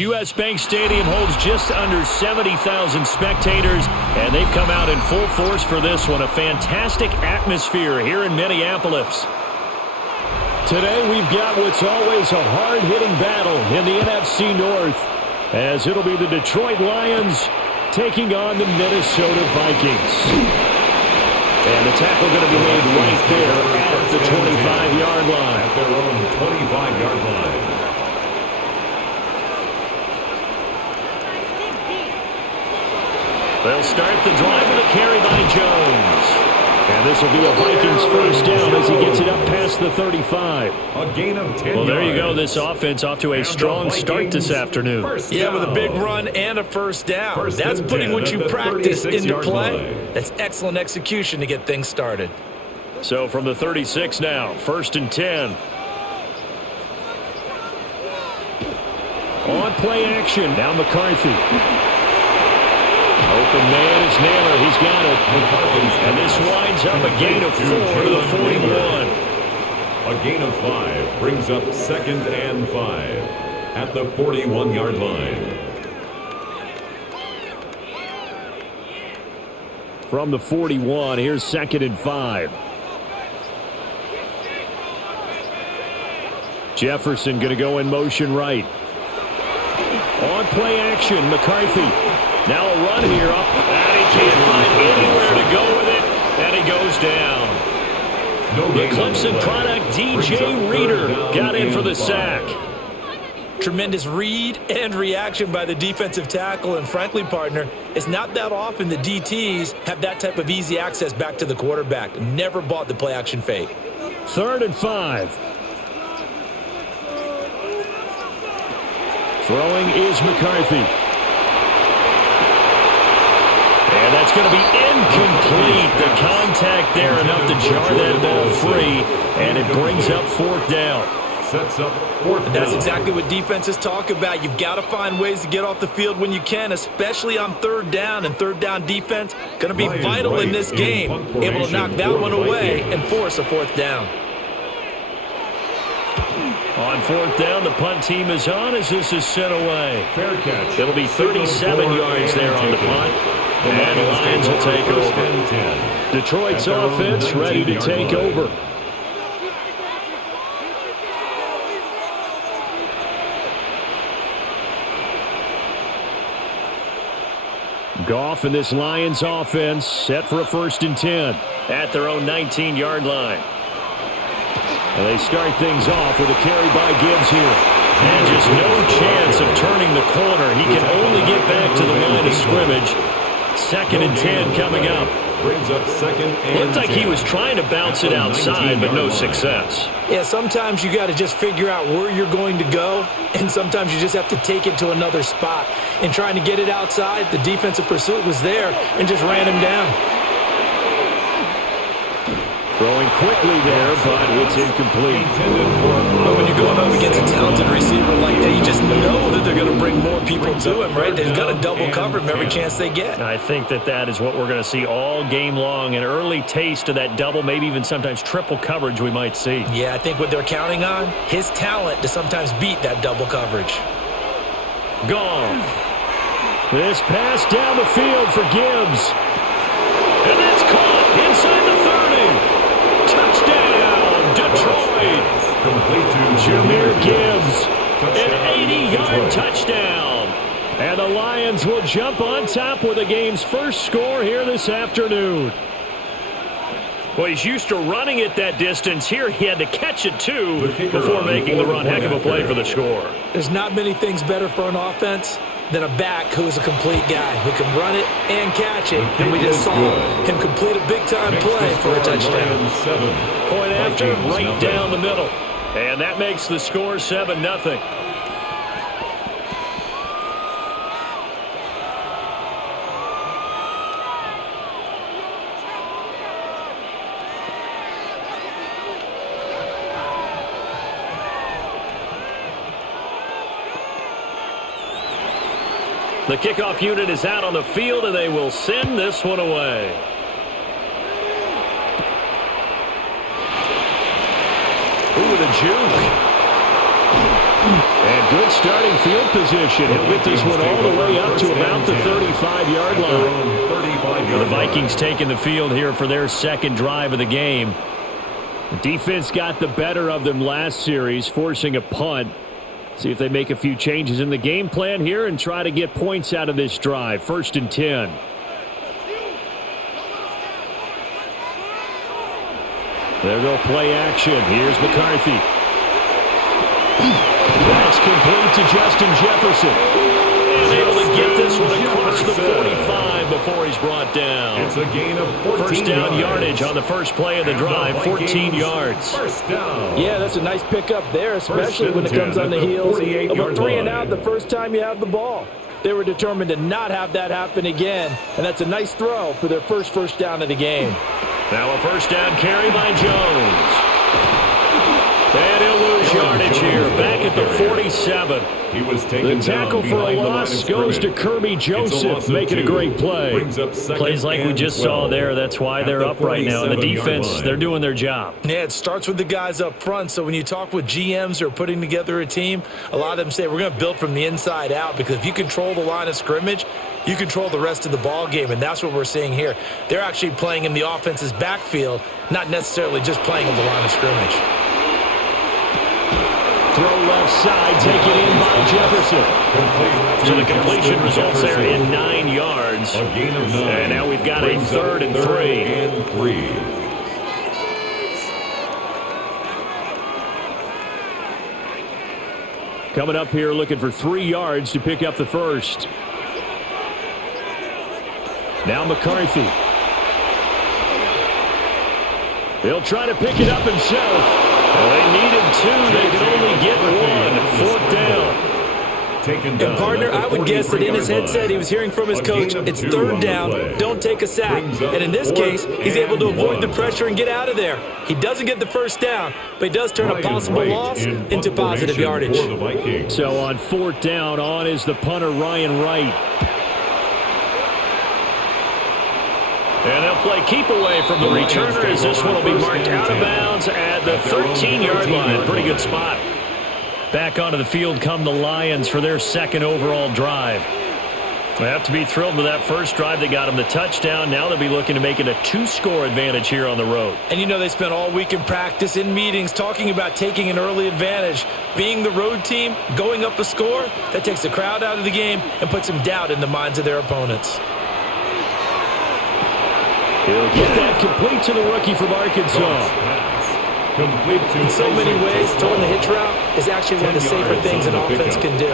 U.S. Bank Stadium holds just under 70,000 spectators, and they've come out in full force for this one. A fantastic atmosphere here in Minneapolis. Today we've got what's always a hard-hitting battle in the NFC North, as it'll be the Detroit Lions taking on the Minnesota Vikings. And the tackle going to be made right there at the 25-yard line. At their own 25-yard line. They'll start the drive with a carry by Jones. And this will be a Vikings first down as he gets it up past the 35. A gain of 10 Well, there you go. yards. This offense off to a strong start this afternoon. Yeah, with a big run and a first down. That's putting what you practice into play. That's excellent execution to get things started. So from the 36 now, 1st and 10. On play action, now McCarthy. Open man is Naylor. He's got it. And this winds up a gain of 4 to the 41. A gain of 5 brings up 2nd and 5 at the 41-yard line. From the 41, here's 2nd and 5. Jefferson going to go in motion right. On play action, McCarthy. Now a run here up, and he can't find anywhere to go with it, and he goes down. The Clemson product, DJ Reader, got in for the sack. Tremendous read and reaction by the defensive tackle, and frankly, partner, it's not that often the DTs have that type of easy access back to the quarterback. Never bought the play action fake. 3rd and 5. Throwing is McCarthy. And that's going to be incomplete. The contact there enough to jar that ball free, and it brings up 4th down. Sets up 4th down. That's exactly what defenses talk about. You've got to find ways to get off the field when you can, especially on 3rd down. And 3rd down defense going to be vital in this game. Able to knock that one away and force a 4th down. On 4th down, the punt team is on as this is sent away. Fair catch. It'll be 37 yards there on the punt. And the Lions will take over. Detroit's offense ready to take over. Goff and this Lions offense set for a 1st and 10 at their own 19-yard line. And they start things off with a carry by Gibbs here. And just no chance of turning the corner. He can only get back to the line of scrimmage. 2nd and 10 coming up. Brings up 2nd and Looked like he was trying to bounce it outside, but no success. Yeah, sometimes you got to just figure out where you're going to go, and sometimes you just have to take it to another spot. And trying to get it outside, the defensive pursuit was there and just ran him down. Throwing quickly there, but it's incomplete. But when you're going up against a talented receiver like that, you just know that they're going to bring more people to him, right? They've got to double cover him every chance they get. I think that is what we're going to see all game long. An early taste of that double, maybe even sometimes triple coverage we might see. Yeah, I think what they're counting on, his talent to sometimes beat that double coverage. Goff. This pass down the field for Gibbs. And that's caught inside the 30. Touchdown, Detroit. Complete to Jahmyr Gibbs. An 80-yard touchdown. And the Lions will jump on top with the game's first score here this afternoon. Well, he's used to running it that distance. Here he had to catch it, too, before making the run. Heck of a play for the score. There's not many things better for an offense than a back who is a complete guy who can run it and catch it. And we just saw him complete a big-time play for a touchdown. Point after, right down the middle. And that makes the score 7-0. The kickoff unit is out on the field, and they will send this one away. Ooh, the juke. And good starting field position. He'll get this one all the way up to about the 35-yard line. The Vikings taking the field here for their second drive of the game. The defense got the better of them last series, forcing a punt. See if they make a few changes in the game plan here and try to get points out of this drive. 1st and 10. There go play action. Here's McCarthy. That's complete to Justin Jefferson. And able to get this one across the 45 before he's brought down. It's a gain of 14 First down yards. yardage on the first play of the drive, 14 yards. First down. Yeah, that's a nice pickup there, especially when it comes on the heels of a 3 and out the first time you have the ball. They were determined to not have that happen again, and that's a nice throw for their first down of the game. Now a first down carry by Jones. And he'll lose yardage here, back at the 47. He was taken The tackle for a loss goes to Kirby Joseph, making a great play. Plays like we just saw there, that's why they're up right now. And the defense, they're doing their job. Yeah, it starts with the guys up front, so when you talk with GMs who are putting together a team, a lot of them say we're going to build from the inside out, because if you control the line of scrimmage, you control the rest of the ball game, and that's what we're seeing here. They're actually playing in the offense's backfield, not necessarily just playing in the line of scrimmage. Throw left side, taken in by Jefferson. So the completion results there in 9 yards. A gain of 9. And now we've got a 3rd and 3. Coming up here looking for 3 yards to pick up the first. Now McCarthy. He'll try to pick it up himself. Well, they needed 2. They could only get 1. 4th down. And partner, I would guess that in his headset he was hearing from his coach, it's 3rd down, don't take a sack. And in this case, he's able to avoid the pressure and get out of there. He doesn't get the first down, but he does turn a possible loss into positive yardage. So on 4th down, on is the punter Ryan Wright. And they'll play keep away from the returner as this one will be marked out of bounds at the 13-yard line. Pretty good spot. Back onto the field come the Lions for their 2nd overall drive. They have to be thrilled with that first drive. They got them the touchdown. Now they'll be looking to make it a 2-score advantage here on the road. And you know they spent all week in practice, in meetings, talking about taking an early advantage. Being the road team, going up a score, that takes the crowd out of the game and puts some doubt in the minds of their opponents. He'll get that complete to the rookie from Arkansas. In so many ways, throwing the hitch route is actually one of the safer things an offense can do.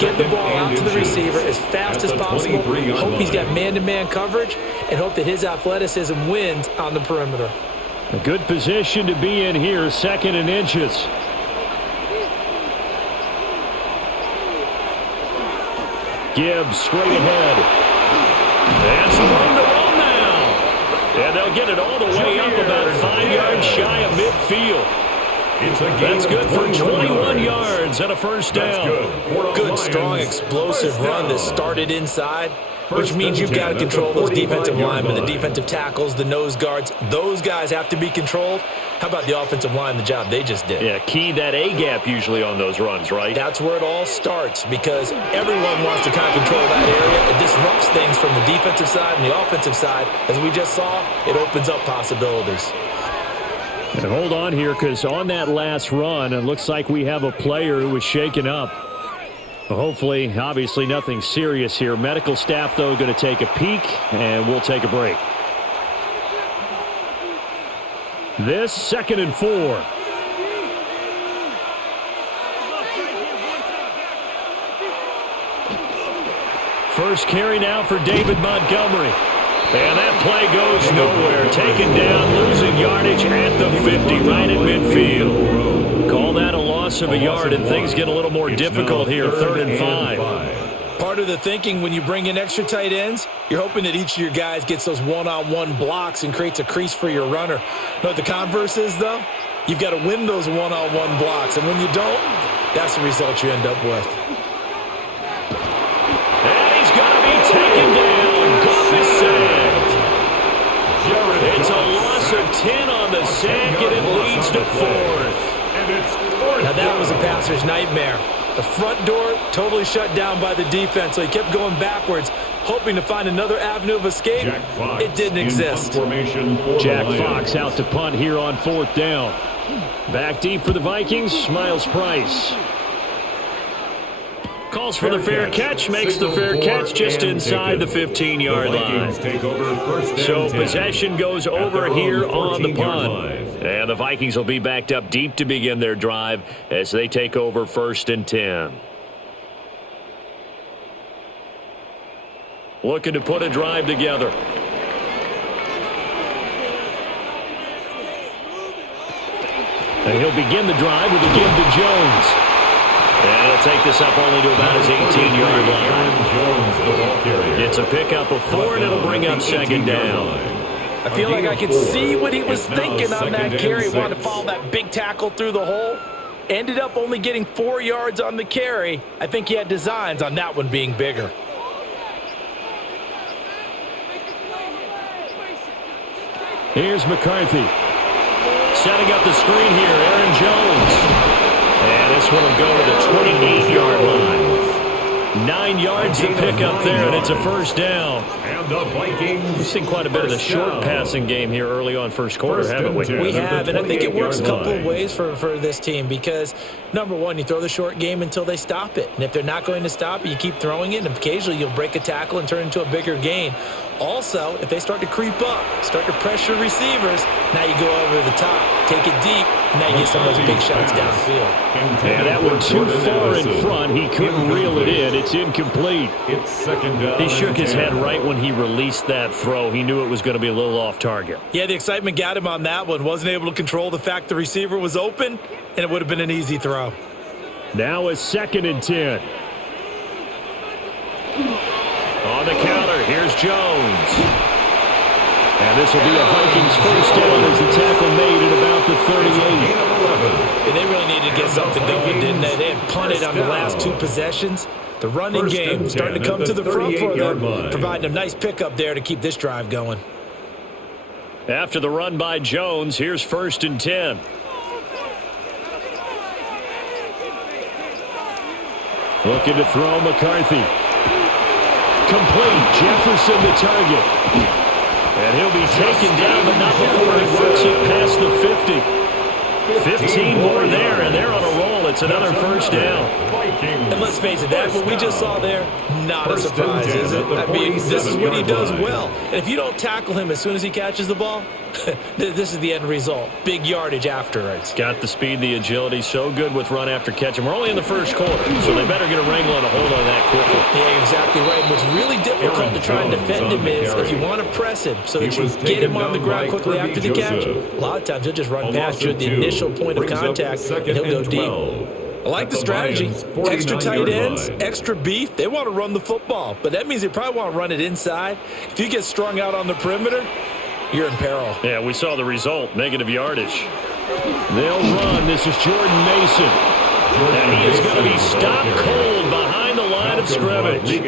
Get the ball out to the receiver as fast as possible, hope he's got man-to-man coverage, and hope that his athleticism wins on the perimeter. A good position to be in here, 2nd and inches. Gibbs straight ahead. And some room to run now. And they'll get it all the way up about 5 yards shy of midfield. That's good for 21 yards and a first down. Good, strong, explosive run that started inside, which means you've got to control those defensive linemen, the defensive tackles, the nose guards. Those guys have to be controlled. How about the offensive line, the job they just did? Yeah, key that A-gap usually on those runs, right? That's where it all starts, because everyone wants to kind of control that area. It disrupts things from the defensive side and the offensive side. As we just saw, it opens up possibilities. And hold on here, because on that last run, it looks like we have a player who was shaken up. Hopefully, obviously nothing serious here. Medical staff, though, going to take a peek, and we'll take a break. This 2nd and 4. First carry now for David Montgomery. And that play goes nowhere. Taken down, losing yardage at the 50, right at midfield. Call that a loss of a yard, and things get a little more difficult here, 3rd and 5. Part of the thinking when you bring in extra tight ends, you're hoping that each of your guys gets those one-on-one blocks and creates a crease for your runner. You know what the converse is, though? You've got to win those one-on-one blocks, and when you don't, that's the result you end up with. And he's going to be taken down. Goff is sacked. It's a loss of 10 on the sack, and it leads to 4th. Now that was a passer's nightmare. The front door totally shut down by the defense, so he kept going backwards, hoping to find another avenue of escape. It didn't exist. Jack Fox out to punt here on 4th down. Back deep for the Vikings, Miles Price. Calls for the fair catch, makes the fair catch just inside the 15-yard line. So possession goes over here on the punt. And the Vikings will be backed up deep to begin their drive as they take over 1st and 10. Looking to put a drive together. And he'll begin the drive with a give to Jones. And he'll take this up only to about his 18-yard line. It's a pickup of 4, and it'll bring up 2nd down. I feel like I could see what he was thinking on that carry. He wanted to follow that big tackle through the hole. Ended up only getting 4 yards on the carry. I think he had designs on that one being bigger. Here's McCarthy. Setting up the screen here, Aaron Jones. And this one will go to the 28-yard line. 9 yards to pick up there, and it's a 1st down. And the Vikings. We've seen quite a bit of the short passing game here early on first quarter, haven't we? We have, and I think it works a couple of ways for this team because, number one, you throw the short game until they stop it. And if they're not going to stop it, you keep throwing it, and occasionally you'll break a tackle and turn it into a bigger gain. Also, if they start to creep up, start to pressure receivers, now you go over the top, take it deep, and now you get some of those big shots downfield. And that one too far in front. He couldn't reel it in. It's incomplete. It's 2nd down. He shook his head right when he released that throw. He knew it was going to be a little off target. Yeah, the excitement got him on that one. Wasn't able to control the fact the receiver was open, and it would have been an easy throw. Now a 2nd and 10. On the counter, here's Jones. And this will be a Vikings 1st down as the tackle made at about the 38. And they really needed to get something going, didn't they? They had punted on the last 2 possessions. The running game starting to come to the front for them, providing a nice pickup there to keep this drive going. After the run by Jones, here's 1st and 10. Looking to throw McCarthy. Complete. Jefferson the target. And he'll be taken down, but not before he works it past the 50. 15 more there, and they're on a roll. It's another 1st down. And let's face it, that's what we just saw there. Not a surprise, is it? I mean, this is what he does well. And if you don't tackle him as soon as he catches the ball, this is the end result. Big yardage afterwards. Got the speed, the agility, so good with run after catch. And we're only in the first quarter, so they better get a wrangle and a hold on that quickly. Yeah, exactly right. And what's really difficult to try and defend him is if you want to press him so that you get him on the ground quickly after the catch, a lot of times he'll just run past you at the initial point of contact, and he'll go deep. I like the strategy. Extra tight ends, extra beef. They want to run the football, but that means they probably want to run it inside. If you get strung out on the perimeter, you're in peril. Yeah, we saw the result, negative yardage. They'll run. This is Jordan Mason. And he is going to be stopped cold behind the line of scrimmage.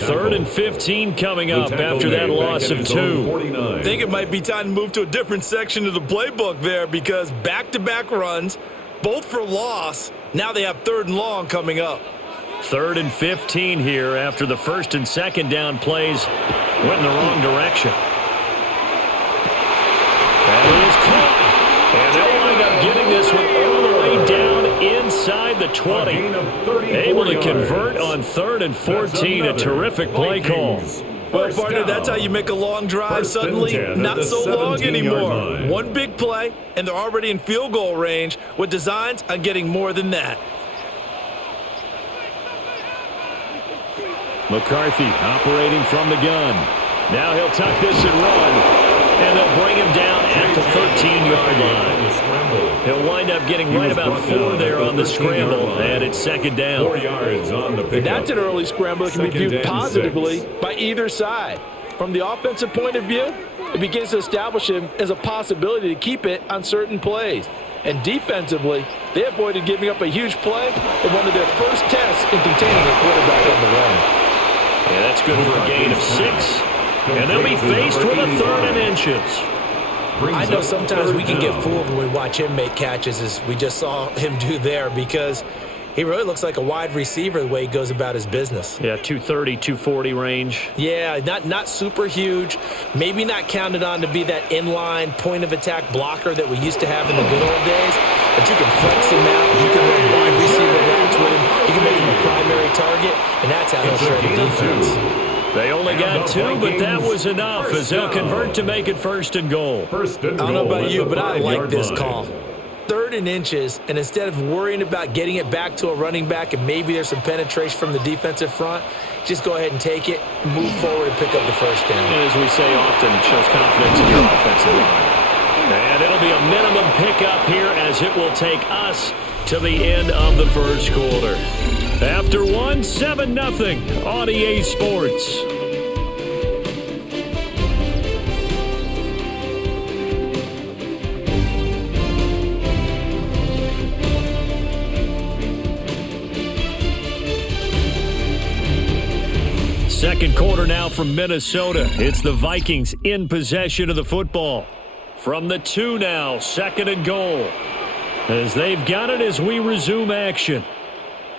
3rd and 15 coming up after that loss of 2. I think it might be time to move to a different section of the playbook there because back-to-back runs, both for loss. Now they have 3rd and long coming up. 3rd and 15 here after the 1st and 2nd down plays went in the wrong direction. That is caught. And they'll wind up getting this one all the way down inside the 20. Able to convert on 3rd and 14. A terrific play call. Well, partner, that's how you make a long drive suddenly not so long anymore. One big play, and they're already in field goal range with designs on getting more than that. McCarthy operating from the gun. Now he'll tuck this and run. And they'll bring him down at the 13-yard line. He'll wind up getting right about 4 there on the scramble, and it's 2nd down. 4 yards on the pickup. That's an early scramble that can be viewed positively by either side. From the offensive point of view, it begins to establish him as a possibility to keep it on certain plays. And defensively, they avoided giving up a huge play in one of their first tests in containing a quarterback on the run. Yeah, that's good for a gain of 6. And they'll be faced with a 3rd and inches. I know sometimes we can get fooled when we watch him make catches as we just saw him do there because He really looks like a wide receiver the way he goes about his business. Yeah, 230, 240 range. Yeah, not super huge. Maybe not counted on to be that inline point-of-attack blocker that we used to have in the good old days. But you can flex him out. You can run wide receiver routes with him. You can make him a primary target, and that's how he'll shred the defense. They only got 2, but that was enough as they'll convert to make it 1st and goal. I don't know about you, but I like this call. 3rd and inches, and instead of worrying about getting it back to a running back and maybe there's some penetration from the defensive front, just go ahead and take it, move forward, and pick up the 1st down. And as we say often, it shows confidence in your offensive line. And it'll be a minimum pickup here as it will take us to the end of the 1st quarter. After 1, 7-0 on EA Sports. Second quarter now from Minnesota. It's the Vikings in possession of the football. From the 2 now, 2nd and goal. As they've got it as we resume action.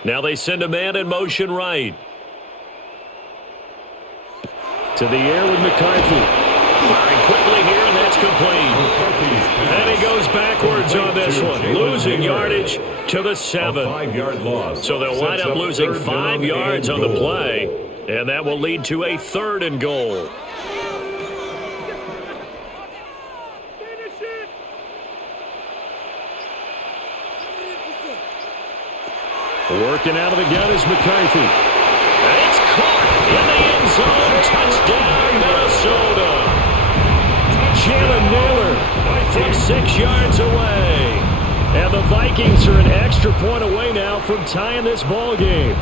Now they send a man in motion right. To the air with McCarthy. Firing quickly here, and that's complete. And he goes backwards on this one. Losing yardage to the 7. 5-yard loss. So they'll wind up losing 5 yards on the play. And that will lead to a 3rd and goal. Working out of the gun is McCarthy. And it's caught in the end zone. Touchdown, Minnesota. Jalen Naylor from 6 yards away. And the Vikings are an extra point away now from tying this ball game.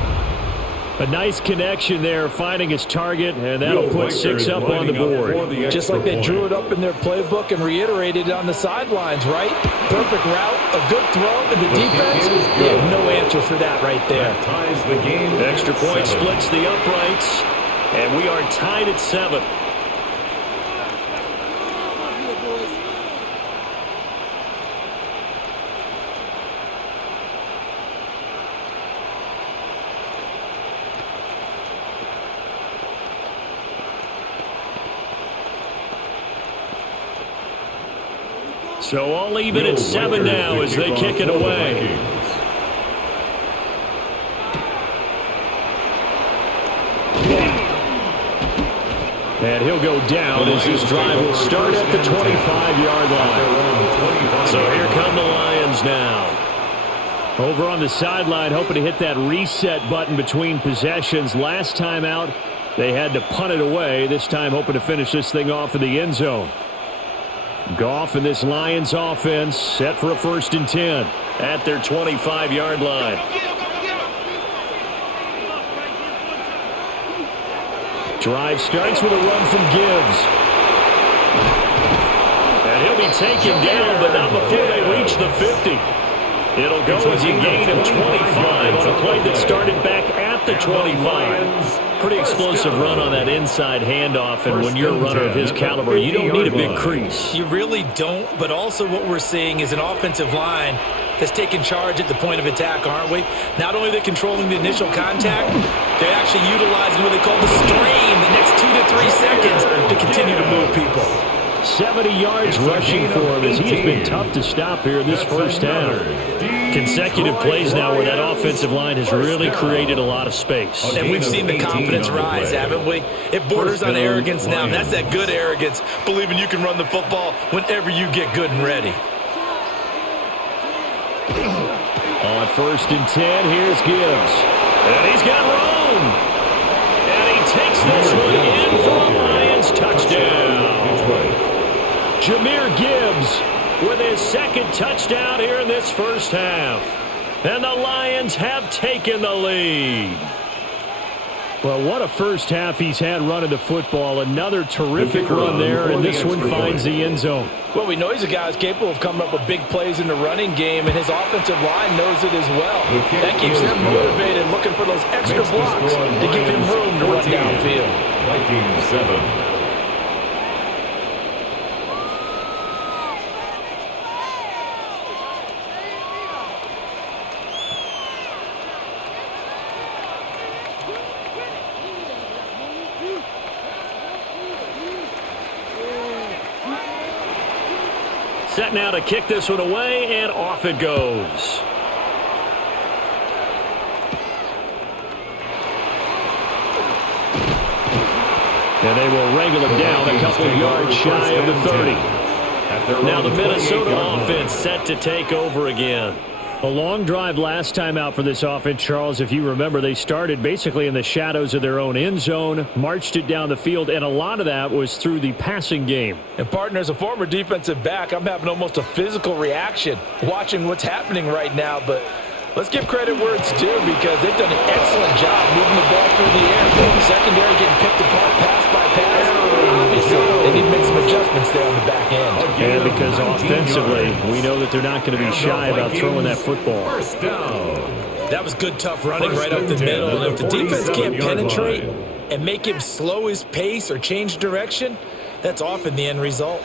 A nice connection there, finding his target, and that'll put 6 up on the board. Just like they drew it up in their playbook and reiterated it on the sidelines, right? Perfect route, a good throw, and the defense, they have no answer for that right there. That ties the game. Extra point splits the uprights, and we are tied at 7. So all even at 7 now as they kick it away. And he'll go down as this drive will start at the 25-yard line. So here come the Lions now. Over on the sideline, hoping to hit that reset button between possessions. Last time out, they had to punt it away. This time hoping to finish this thing off in the end zone. Goff and this Lions offense set for a 1st and 10 at their 25-yard line. Drive starts with a run from Gibbs. And he'll be taken down, but not before they reach the 50. It'll go as a gain of 25 on a play that started back at the 25. Pretty explosive run on that inside handoff, and when you're a runner of his caliber, you don't need a big crease. You really don't, but also what we're seeing is an offensive line that's taking charge at the point of attack, aren't we? Not only are they controlling the initial contact, they're actually utilizing what they call the stream the next 2 to 3 seconds to continue to move people. 70 yards rushing for him as he has been tough to stop here in this first half. Consecutive plays now where that offensive line has really created a lot of space. And we've seen the confidence rise, haven't we? It borders on arrogance now, and that's that good arrogance, believing you can run the football whenever you get good and ready. On 1st and 10, here's Gibbs. And he's got room. And he takes this one in for a Lions touchdown. Jahmyr Gibbs with his 2nd touchdown here in this first half. And the Lions have taken the lead. Well, what a first half he's had running the football. Another terrific run there, and this one finds the end zone. Well, we know he's a guy who's capable of coming up with big plays in the running game, and his offensive line knows it as well. That keeps them motivated, looking for those extra blocks to give him room to run downfield. Vikings 7. Set now to kick this one away, and off it goes. And they will wrangle it down a couple of yards shy of the 30. Now the Minnesota offense set to take over again. A long drive last time out for this offense, Charles. If you remember, they started basically in the shadows of their own end zone, marched it down the field, and a lot of that was through the passing game. And, partner, as a former defensive back, I'm having almost a physical reaction watching what's happening right now. But let's give credit where it's due because they've done an excellent job moving the ball through the air. Secondary getting picked apart pass by pass. Obviously, they need to make some adjustments there on the back end. And because offensively, we know that they're not going to be shy about throwing that football. That was good, tough running right up the middle. And if the defense can't penetrate and make him slow his pace or change direction, that's often the end result.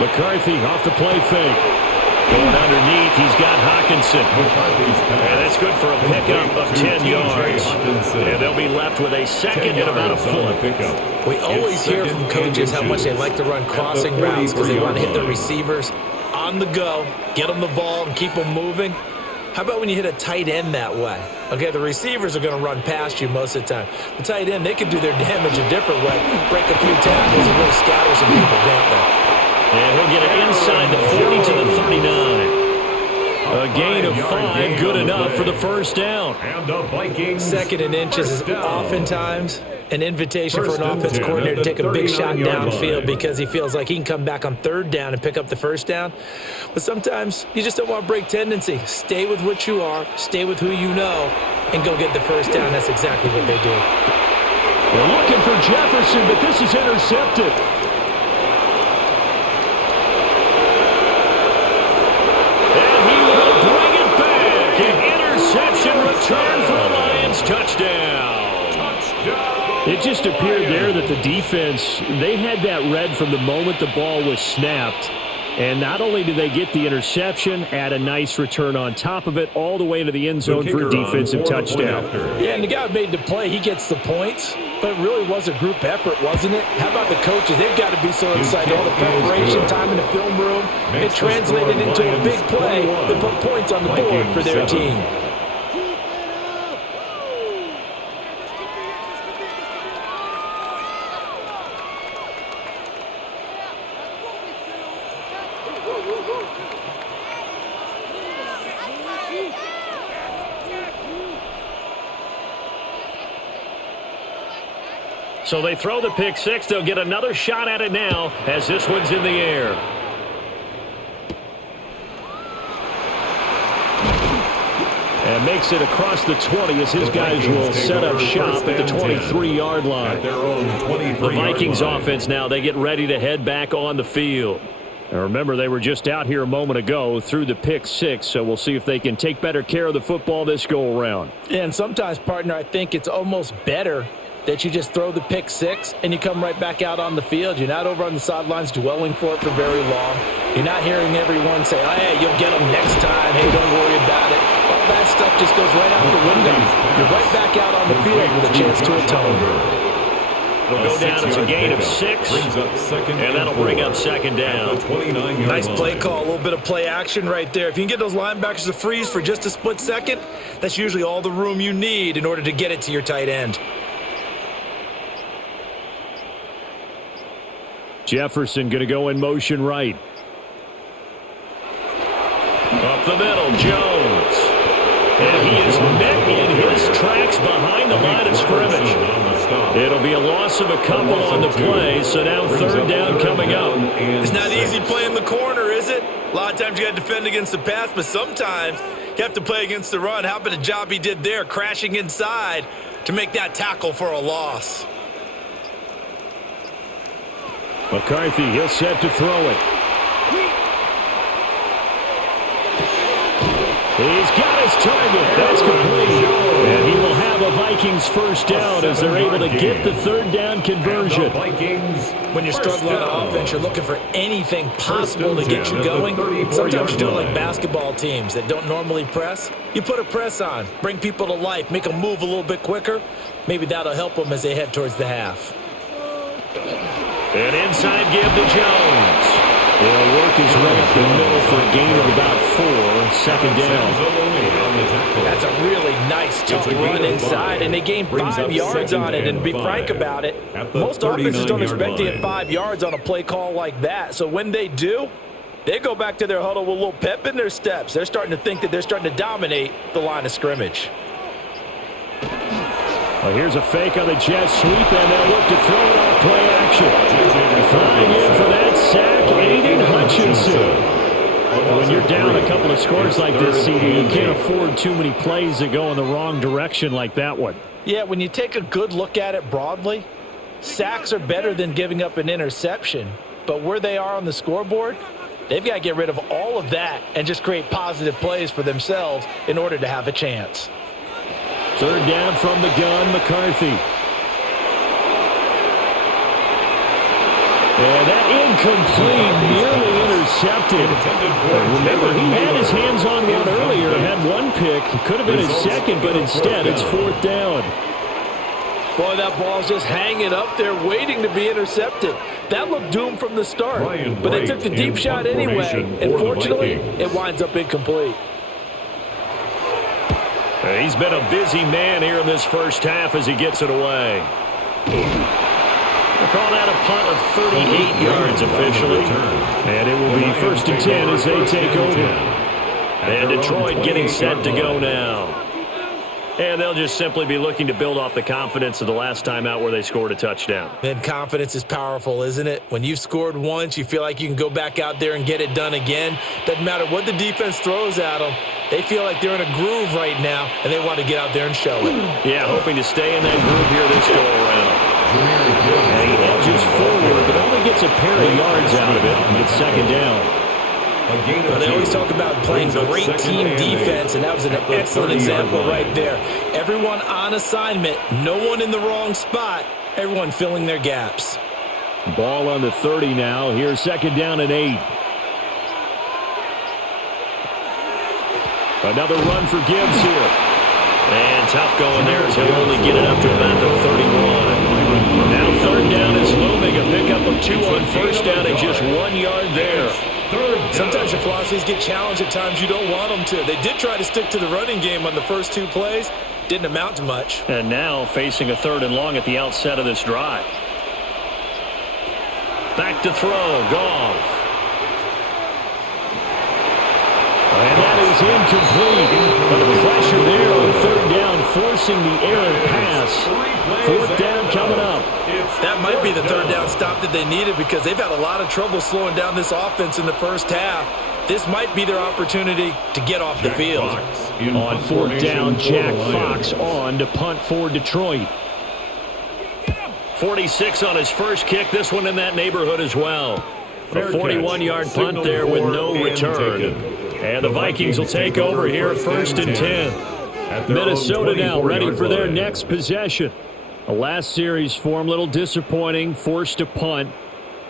McCarthy off the play fake. Going underneath, he's got Hawkinson. And that's good for a pickup of 10 yards. And they'll be left with a second and about a foot. We always hear from coaches how much they like to run crossing routes because they want to hit their receivers on the go, get them the ball, and keep them moving. How about when you hit a tight end that way? Okay, the receivers are going to run past you most of the time. The tight end, they can do their damage a different way, break a few tackles and really scatter some people, can't they? And he'll get it inside the 40 to the 39. A gain of 5, good enough for the first down. And the Vikings. Second and inches is oftentimes an invitation for an offense coordinator to take a big shot downfield because he feels like he can come back on third down and pick up the first down. But sometimes you just don't want to break tendency. Stay with what you are, stay with who you know, and go get the first down. That's exactly what they do. They're looking for Jefferson, but this is intercepted. Return for a Lions touchdown. It just appeared there that the defense, they had that read from the moment the ball was snapped. And not only did they get the interception, add a nice return on top of it, all the way to the end zone for a defensive touchdown. Yeah, and the guy who made the play, he gets the points. But it really was a group effort, wasn't it? How about the coaches? They've got to be so excited. All the preparation time in the film room, it translated into a big play that put points on the board for their team. So they throw the pick six. They'll get another shot at it now as this one's in the air. And makes it across the 20 as his guys will set up shop at the 23-yard line. The Vikings offense now, they get ready to head back on the field. And remember, they were just out here a moment ago through the pick six, so we'll see if they can take better care of the football this go-around. Yeah, and sometimes, partner, I think it's almost better that you just throw the pick six and you come right back out on the field. You're not over on the sidelines dwelling for it for very long. You're not hearing everyone say, oh, hey, you'll get them next time. Hey, don't worry about it. All that stuff just goes right out the window. You're right back out on the field with a chance to atone. It'll go down as a gain of 6, and that'll bring up second down. Nice play call, a little bit of play action right there. If you can get those linebackers to freeze for just a split second, that's usually all the room you need in order to get it to your tight end. Jefferson going to go in motion right. Up the middle, Jones. And he is met in his tracks behind the line of scrimmage. It'll be a loss of a couple on the play, so now third down coming up. It's not easy playing the corner, is it? A lot of times you got to defend against the pass, but sometimes you have to play against the run. How about the job he did there, crashing inside to make that tackle for a loss? McCarthy, he'll set to throw it. He's got his target. That's complete. And he will have have a Vikings first down as they're able to get the third down conversion. When you're struggling on offense, you're looking for anything possible to get you going. Sometimes you do it like basketball teams that don't normally press. You put a press on, bring people to life, make them move a little bit quicker. Maybe that'll help them as they head towards the half. An inside give to Jones. They'll work his way up the middle for a gain of about 4, second down. That's a really nice, tough run inside, and they gain 5 yards on it. And to be frank about it, most offenses don't expect to get 5 yards on a play call like that. So when they do, they go back to their huddle with a little pep in their steps. They're starting to think that they're starting to dominate the line of scrimmage. Well, here's a fake on the jet sweep, and they'll look to throw it off play action. Flying in for that sack, Aiden Hutchinson. When you're down a couple of scores like this, CD, you can't afford too many plays that go in the wrong direction like that one. Yeah, when you take a good look at it broadly, sacks are better than giving up an interception. But where they are on the scoreboard, they've got to get rid of all of that and just create positive plays for themselves in order to have a chance. Third down from the gun, McCarthy. And that incomplete, nearly intercepted. Remember, he had his hands on one earlier, had one pick. Could have been his second, but instead it's fourth down. Boy, that ball's just hanging up there waiting to be intercepted. That looked doomed from the start, but they took the deep shot anyway, and fortunately, it winds up incomplete. He's been a busy man here in this first half as he gets it away. They'll call that a punt of 38 yards officially. And it will be first and 10 as they take over. And Detroit getting set to go now. And they'll just simply be looking to build off the confidence of the last time out where they scored a touchdown. And confidence is powerful, isn't it? When you've scored once, you feel like you can go back out there and get it done again. Doesn't matter what the defense throws at them. They feel like they're in a groove right now, and they want to get out there and show it. Yeah, hoping to stay in that groove here this go-around. And he edges forward, but only gets a pair of yards out of it. And it's second down. Well, they always talk about playing great team defense, and that was an excellent example right there. Everyone on assignment, no one in the wrong spot, everyone filling their gaps. Ball on the 30 now. Here's second down and 8. Another run for Gibbs here. And tough going there as he'll only get it up to about the 31. Now third down is looming. A pickup of 2 on first down and just 1 yard there. Sometimes your philosophies get challenged at times you don't want them to. They did try to stick to the running game on the first 2 plays. Didn't amount to much. And now facing a third and long at the outset of this drive. Back to throw. Goff. And that is incomplete. But the pressure there on third down, forcing the errant pass. Fourth down coming up. That might be the third down stop that they needed because they've had a lot of trouble slowing down this offense in the first half. This might be their opportunity to get off the field. On fourth down, Jack Fox on to punt for Detroit. 46 on his first kick. This one in that neighborhood as well. A 41-yard punt there with no return. And the Vikings will take over here at first and 10. Minnesota now ready for their next possession. The last series for them, a little disappointing, forced to punt.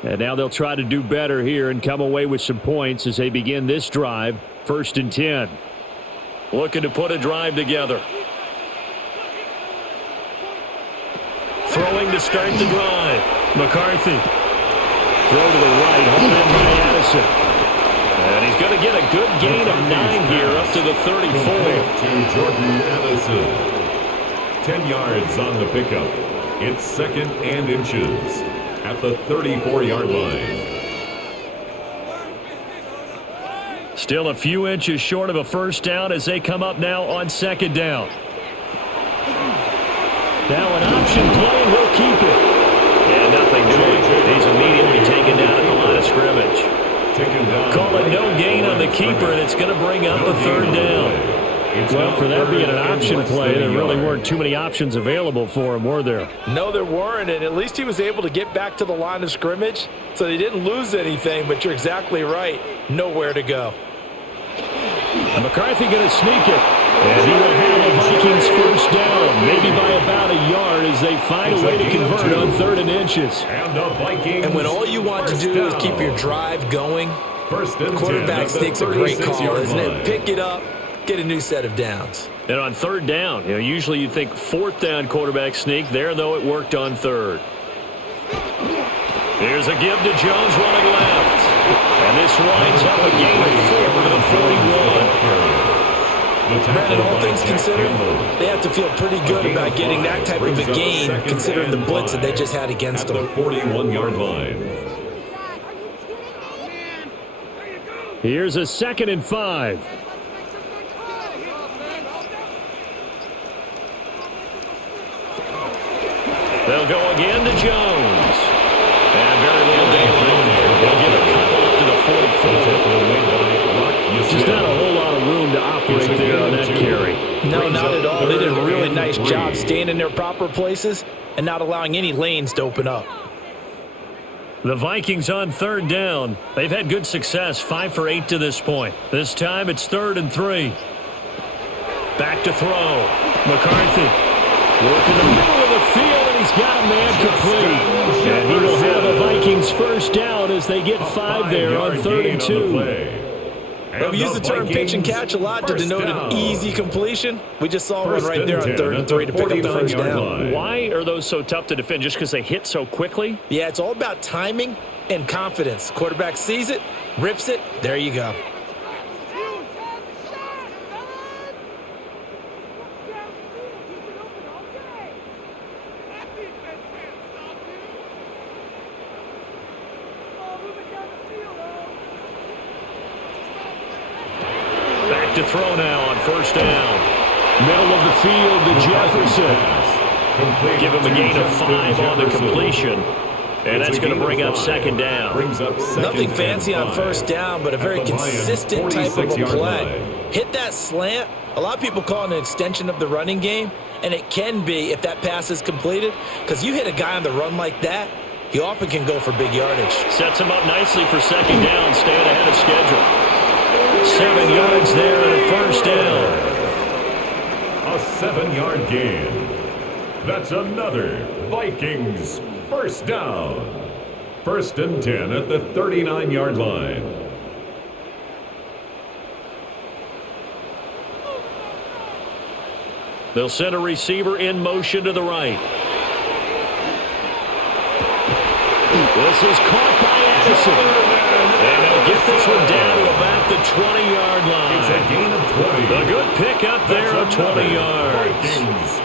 And now they'll try to do better here and come away with some points as they begin this drive, first and 10. Looking to put a drive together. Throwing to start the drive. McCarthy. Throw to the right, hauled in by Addison. And he's going to get a good gain of 9 here up to the 34. To Jordan Addison. 10 yards on the pickup. It's second and inches at the 34-yard line. Still a few inches short of a first down as they come up now on second down. Now an option play, and he'll keep it. And nothing doing. He's immediately taken down at the line of scrimmage. Call it no gain on the keeper, and it's going to bring up a third down. Well, for that being an option play, there really weren't too many options available for him, were there? No, there weren't, and at least he was able to get back to the line of scrimmage, so they didn't lose anything, but you're exactly right. Nowhere to go. And McCarthy going to sneak it. And he will have a Vikings first first down, maybe by about a yard as they find a way to convert on 3rd and inches. And when all you want to do is keep your drive going, quarterback sneak's a great call, isn't it? Pick it up, get a new set of downs. And on 3rd down, usually you think 4th down quarterback sneak. There, though, it worked on 3rd. Here's a give to Jones running left. And this winds up a gain of 4 to the 41. Brandon, all things considered, they have to feel pretty good about getting that type of a gain considering the blitz that they just had against them. At the 41-yard line. Here's a 2nd and 5. They'll go again to Jones. And very little damage. They'll give a couple up to the 44. Just not a whole lot of room to operate there on that carry. No, not at all. They did a really nice job staying in their proper places and not allowing any lanes to open up. The Vikings on 3rd down. They've had good success, 5 for 8 to this point. This time it's 3rd and 3. Back to throw. McCarthy working the middle of the field, and he's got a man complete. And he will have the Vikings first down as they get 5 there on 3rd and 2. We use the term pitch and catch a lot to denote an easy completion. We just saw one right there on 3rd and 3 to pick up the first down. Why are those so tough to defend? Just because they hit so quickly? Yeah, it's all about timing and confidence. Quarterback sees it, rips it, there you go. To throw now on 1st down. Middle of the field to Jefferson. Give him a gain of 5 on the completion. And that's going to bring up 2nd down. Nothing fancy on 1st down, but a very consistent type of a play. Hit that slant. A lot of people call it an extension of the running game, and it can be if that pass is completed, because you hit a guy on the run like that, he often can go for big yardage. Sets him up nicely for 2nd down, staying ahead of schedule. 7 yards there and a first down. A 7-yard gain. That's another Vikings first down. 1st and 10 at the 39-yard line. They'll send a receiver in motion to the right. This is caught by Addison. And they'll get this one down to about the 20-yard line. It's a gain of 20. A good pickup there of 20 yards.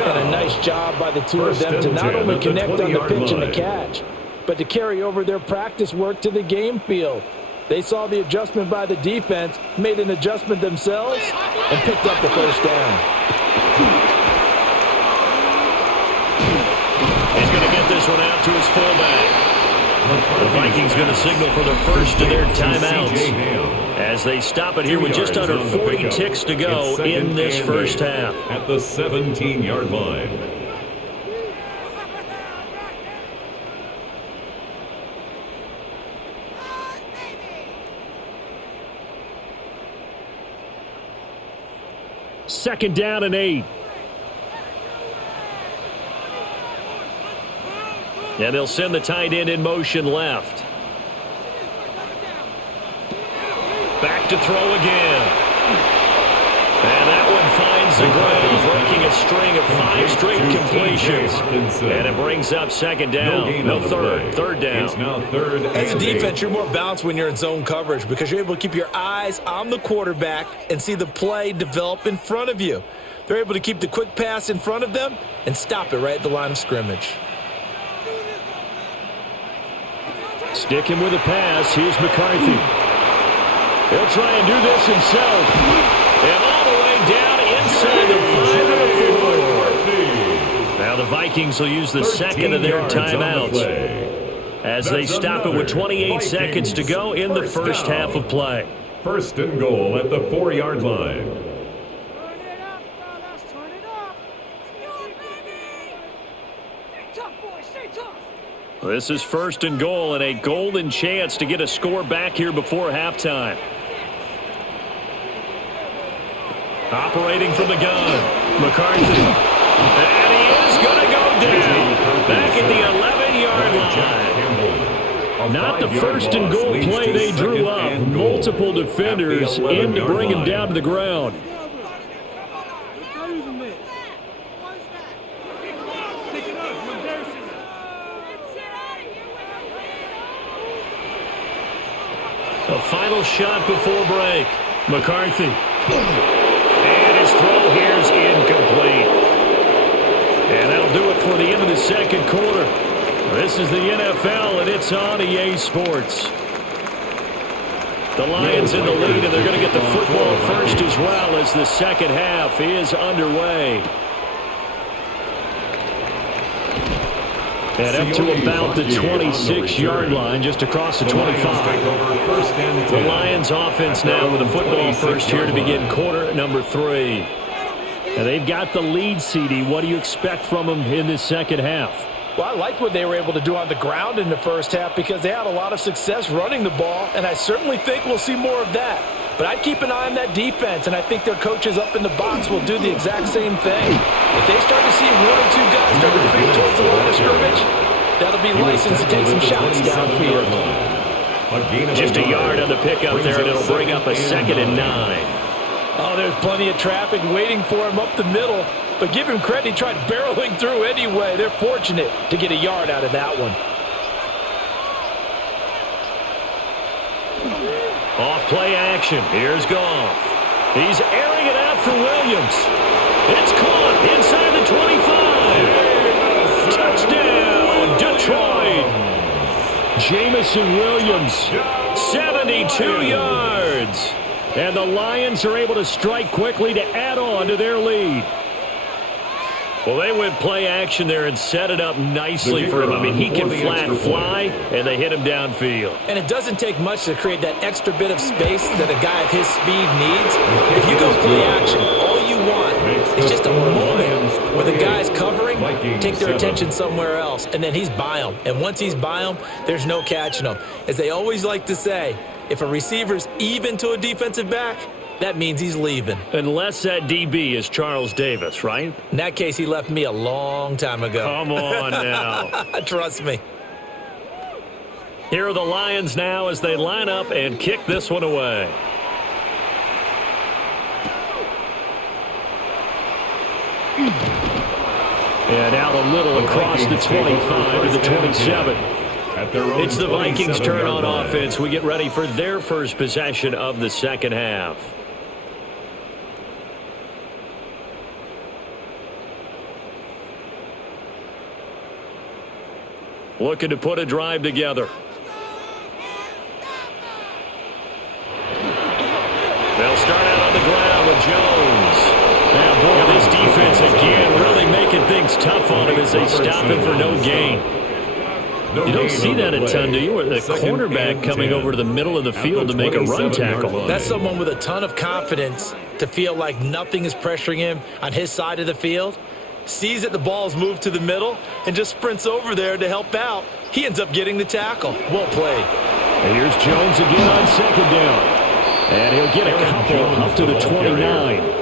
And a nice job by the two of them to not only connect on the pitch and the catch, but to carry over their practice work to the game field. They saw the adjustment by the defense, made an adjustment themselves, and picked up the first down. He's going to get this one out to his fullback. The Vikings going to signal for the first of their timeouts as they stop it here with just under 40 ticks to go in this first half. At the 17-yard line. Second down and 8. And they'll send the tight end in motion left. Back to throw again. And that one finds the ground, breaking a string of 5 straight completions. And it brings up 2nd down. No, third down. It's now 3rd and As a defense, you're more balanced when you're in zone coverage because you're able to keep your eyes on the quarterback and see the play develop in front of you. They're able to keep the quick pass in front of them and stop it right at the line of scrimmage. Sticking with a pass, here's McCarthy. He'll try and do this himself. And all the way down inside the 5 and 4. Now the Vikings will use the 2nd of their timeouts as they stop it with 28 seconds to go in the first half of play. 1st and goal at the 4-yard line. This is 1st and goal and a golden chance to get a score back here before halftime. Operating from the gun, McCarthy. And he is going to go down. Back at the 11-yard line. Not the first and goal play they drew up. Multiple defenders in to bring him down to the ground. A final shot before break. McCarthy. And his throw here is incomplete. And that'll do it for the end of the second quarter. This is the NFL, and it's on EA Sports. The Lions in the lead, and they're going to get the football first as well as the second half is underway. And up to about the 26-yard line, just across the 25. The Lions offense now with the football first here to begin quarter number 3. And they've got the lead, CD. What do you expect from them in this second half? Well, I like what they were able to do on the ground in the first half because they had a lot of success running the ball, and I certainly think we'll see more of that. But I'd keep an eye on that defense, and I think their coaches up in the box will do the exact same thing. If they start to see one or two guys start to creep towards the line of scrimmage, that'll be licensed to take some shots downfield. Just a yard on the pickup there, and it'll bring up a 2nd and 9. Oh, there's plenty of traffic waiting for him up the middle. But give him credit, he tried barreling through anyway. They're fortunate to get a yard out of that one. Off play action. Here's Goff. He's airing it out for Williams. It's caught inside the 25. Touchdown, Detroit. Jamison Williams, 72 yards. And the Lions are able to strike quickly to add on to their lead. Well, they went play action there and set it up nicely for him. I mean, he can flat fly, and they hit him downfield. And it doesn't take much to create that extra bit of space that a guy of his speed needs. If you go play action, all you want is just a moment where the guy's covering, take their attention somewhere else, and then he's by him. And once he's by him, there's no catching him. As they always like to say, if a receiver's even to a defensive back, that means he's leaving. Unless that DB is Charles Davis, right? In that case, he left me a long time ago. Come on now. Trust me. Here are the Lions now as they line up and kick this one away. And out a little across the 25 to the 27. It's the Vikings' turn on offense. We get ready for their first possession of the second half. Looking to put a drive together. They'll start out on the ground with Jones. Now, boy, this defense again really making things tough on him as they stop him for no gain. You don't see that a ton, do you? Or the cornerback coming over to the middle of the field to make a run tackle. That's someone with a ton of confidence to feel like nothing is pressuring him on his side of the field. Sees that the ball's moved to the middle and just sprints over there to help out. He ends up getting the tackle. Well played. And here's Jones again on second down. And he'll get a couple up to the 29.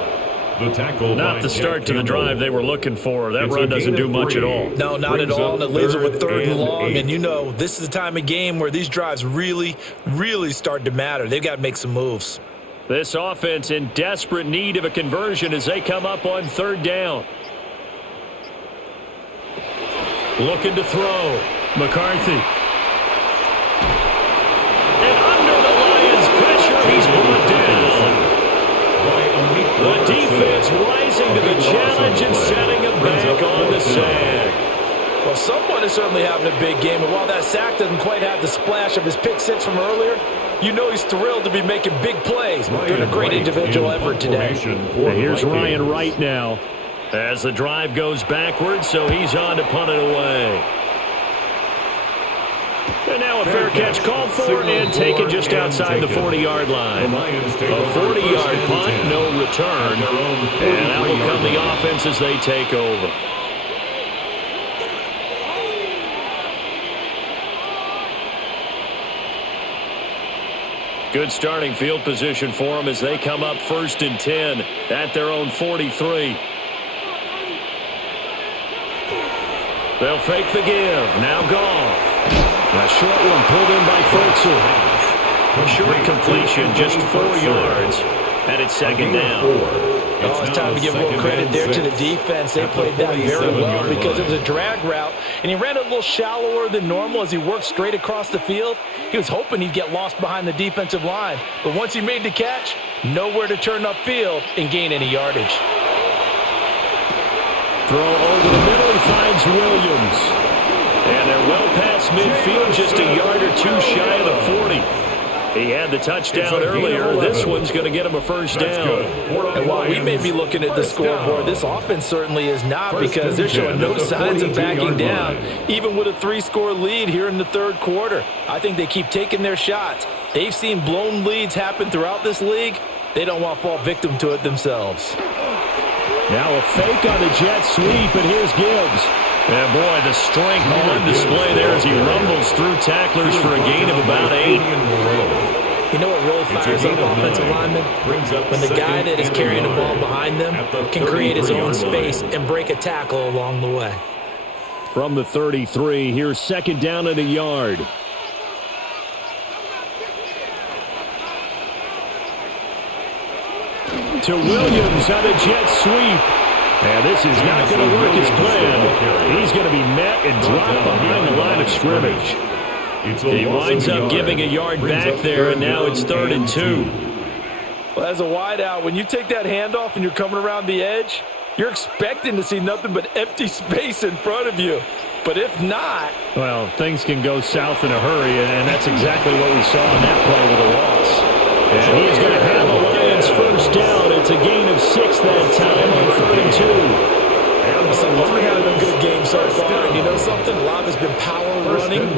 Not the start to the drive they were looking for. That run doesn't do much at all. No, not at all. And it leaves them with 3rd and long. And you know, this is the time of game where these drives really, really start to matter. They've got to make some moves. This offense in desperate need of a conversion as they come up on 3rd down. Looking to throw. McCarthy. And under the Lions' pressure, he's brought down. The defense rising to the challenge and setting him back on the sack. Well, someone is certainly having a big game, and while that sack doesn't quite have the splash of his pick six from earlier, you know he's thrilled to be making big plays. Doing a great individual effort today. And here's Ryan Wright now as the drive goes backwards, so he's on to punt it away. And now a fair catch called for and taken just outside the 40-yard line. A 40-yard punt, no return. And that will come the offense as they take over. Good starting field position for them as they come up 1st and 10 at their own 43. They'll fake the give. Now Goff. A short one pulled in by Fultz. Short completion, just 4 yards. And it's 2nd down. Oh, it's time to give a little credit there to the defense. They played that very well because it was a drag route, and he ran a little shallower than normal as he worked straight across the field. He was hoping he'd get lost behind the defensive line, but once he made the catch, nowhere to turn upfield and gain any yardage. Throw over the middle, he finds Williams. And they're well past midfield, just a yard or two shy of the 40. He had the touchdown earlier. This one's going to get him a 1st down. And while we may be looking at the scoreboard, this offense certainly is not, because they're showing no signs of backing down, even with a 3-score lead here in the 3rd quarter. I think they keep taking their shots. They've seen blown leads happen throughout this league. They don't want to fall victim to it themselves. Now a fake on the jet sweep, and here's Gibbs. And boy, the strength on display there as he rumbles through tacklers for a gain of about 8. You know what really fires up offensive linemen? When the guy that is carrying the ball behind them can create his own space and break a tackle along the way. From the 33, here's 2nd down and a yard. To Williams on a jet sweep. And this is not going to work as planned. He's going to be met and dropped behind the line of scrimmage. He winds up giving a yard back there, and now it's 3rd and 2. Well, as a wideout, when you take that handoff and you're coming around the edge, you're expecting to see nothing but empty space in front of you. But if not... well, things can go south in a hurry, and that's exactly what we saw in that play with a loss. And he's going to have a Lions 1st down. It's a gain of 6 that time on 3rd and 2. Someone's been having a good game so far, and you know something? A lot has been power running.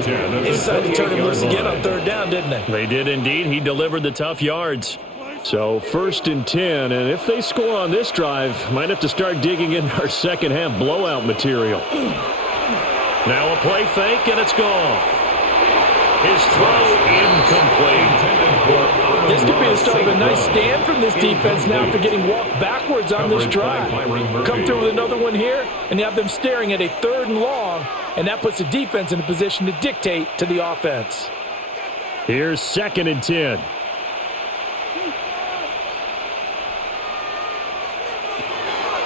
They decided to turn him loose again on 3rd down, didn't they? They did indeed. He delivered the tough yards. So 1st and 10, and if they score on this drive, might have to start digging in our second-half blowout material. Now a play fake, and it's gone. His throw incomplete. This could be the start of a nice stand from this defense now after getting walked backwards on this drive. Come through with another one here, and you have them staring at a 3rd and long, and that puts the defense in a position to dictate to the offense. Here's 2nd and 10.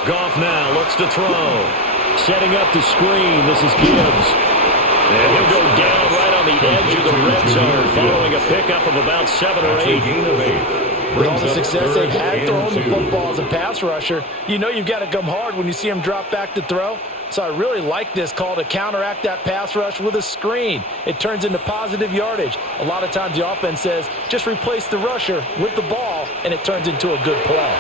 Goff now looks to throw. Setting up the screen. This is Gibbs. And he'll go down right on the edge of the red zone following a pickup of about 7 or 8. With all the success they've had throwing the football as a pass rusher, you know you've got to come hard when you see him drop back to throw. So I really like this call to counteract that pass rush with a screen. It turns into positive yardage. A lot of times the offense says, just replace the rusher with the ball, and it turns into a good play.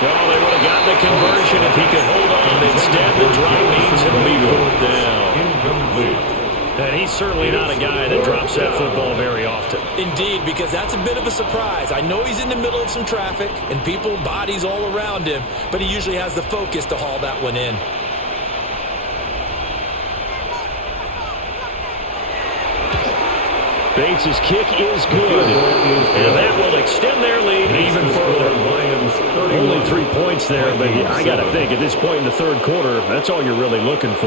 Well, they would have gotten the conversion if he could hold on. Instead, the drive means it'll be 4th down. And he's certainly not a guy that drops that football very often. Indeed, because that's a bit of a surprise. I know he's in the middle of some traffic and people, bodies all around him, but he usually has the focus to haul that one in. Bates' kick is good, and that will extend their lead even further. Only 3 points there, but I got to think at this point in the 3rd quarter, that's all you're really looking for.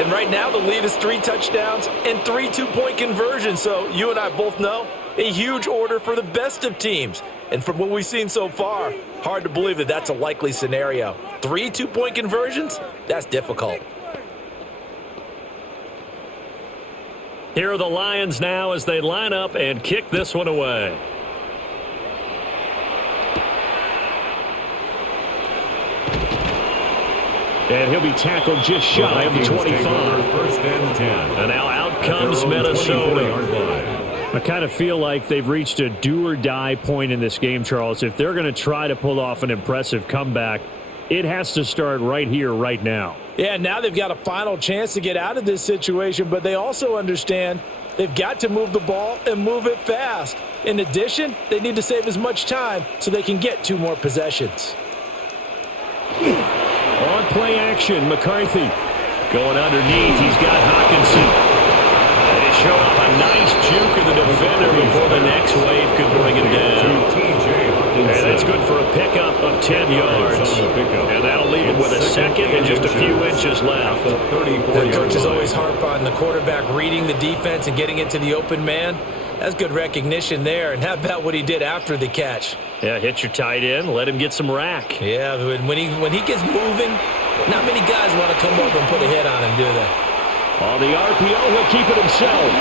And right now the lead is 3 touchdowns and 3 two-point conversions, so you and I both know a huge order for the best of teams. And from what we've seen so far, hard to believe that that's a likely scenario. 3 two-point conversions? That's difficult. Here are the Lions now as they line up and kick this one away. And he'll be tackled just shy of the 25. 1st and 10. And now out comes Minnesota. I kind of feel like they've reached a do-or-die point in this game, Charles. If they're going to try to pull off an impressive comeback, it has to start right here, right now. Yeah, now they've got a final chance to get out of this situation, but they also understand they've got to move the ball and move it fast. In addition, they need to save as much time so they can get 2 more possessions. On play action, McCarthy going underneath. He's got Hawkinson. And his show up a nice juke of the defender before the next wave could bring him down. And that's good for a pickup of 10 yards. And that'll leave him with a second and just a few inches left. The coaches always harp on the quarterback reading the defense and getting it to the open man. That's good recognition there. And how about what he did after the catch? Yeah, hit your tight end, let him get some rack. Yeah, when he gets moving, not many guys want to come over and put a hit on him, do they? On the RPO, he'll keep it himself.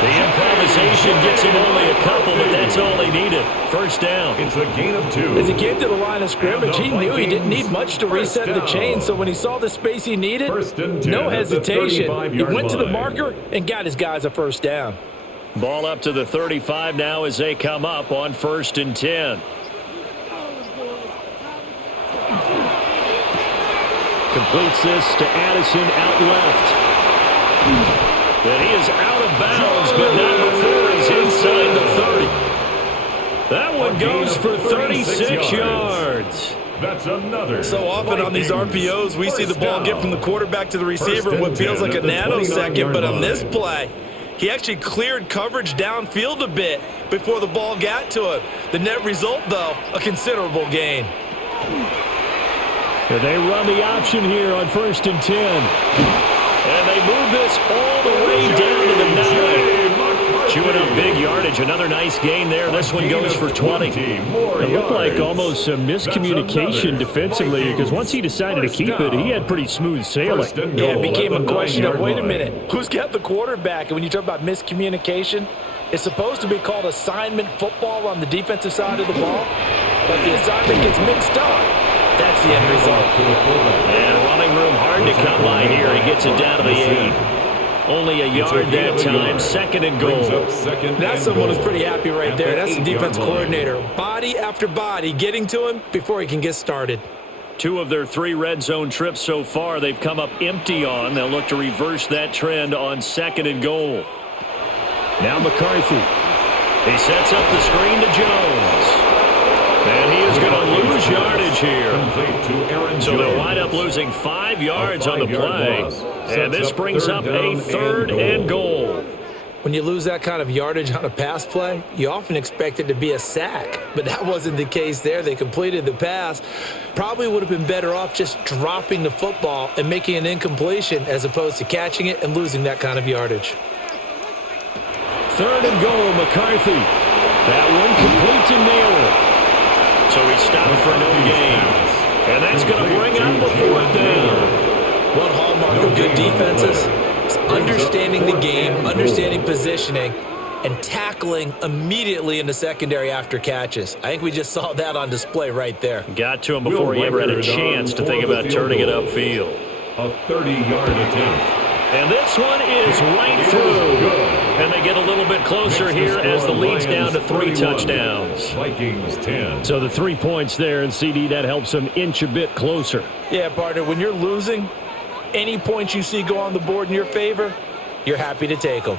The improvisation gets him only a couple, but that's all he needed. First down. It's a gain of 2. As he came to the line of scrimmage, he knew he didn't need much to reset the chain, so when he saw the space he needed, no hesitation. He went to the marker and got his guys a first down. Ball up to the 35 now as they come up on 1st and 10. Completes this to Addison out left. And he is out of bounds, but not before he's inside the 30. That one goes for 36 yards. That's another. So often on these RPOs, we see the ball get from the quarterback to the receiver in what feels like a nanosecond, but on this play, he actually cleared coverage downfield a bit before the ball got to him. The net result, though, a considerable gain. They run the option here on 1st and 10. And they move this all the way down to the 9. Chewing up big yardage. Another nice gain there. This one goes for 20. It looked like almost a miscommunication defensively because once he decided to keep it, he had pretty smooth sailing. Yeah, it became a question of, wait a minute, who's got the quarterback? And when you talk about miscommunication, it's supposed to be called assignment football on the defensive side of the ball, but the assignment gets mixed up. That's the end result. And running room hard to come by here. He gets it down to the 8. Only a yard that time. 2nd and goal. That's someone who's pretty happy right there. That's the defense coordinator. Body after body getting to him before he can get started. 2 of their 3 red zone trips so far they've come up empty on. They'll look to reverse that trend on 2nd and goal. Now McCarthy. He sets up the screen to Jones. And he is going to lose yardage here. So they'll wind up losing 5 yards on the play. And this brings up a 3rd and goal. When you lose that kind of yardage on a pass play, you often expect it to be a sack. But that wasn't the case there. They completed the pass. Probably would have been better off just dropping the football and making an incompletion as opposed to catching it and losing that kind of yardage. 3rd and goal, McCarthy. That one complete to Naylor. So he stopped for no gain. And that's going to bring up a 4th down. One hallmark of good defenses is understanding the game, understanding positioning, and tackling immediately in the secondary after catches. I think we just saw that on display right there. Got to him before he ever had a chance to think about turning it upfield. A 30-yard attempt. And this one is right through. And they get a little bit closer here as the lead's down to 3 touchdowns. Vikings 10. So the 3 points there, and CD, that helps them inch a bit closer. Yeah, partner, when you're losing, any points you see go on the board in your favor, you're happy to take them.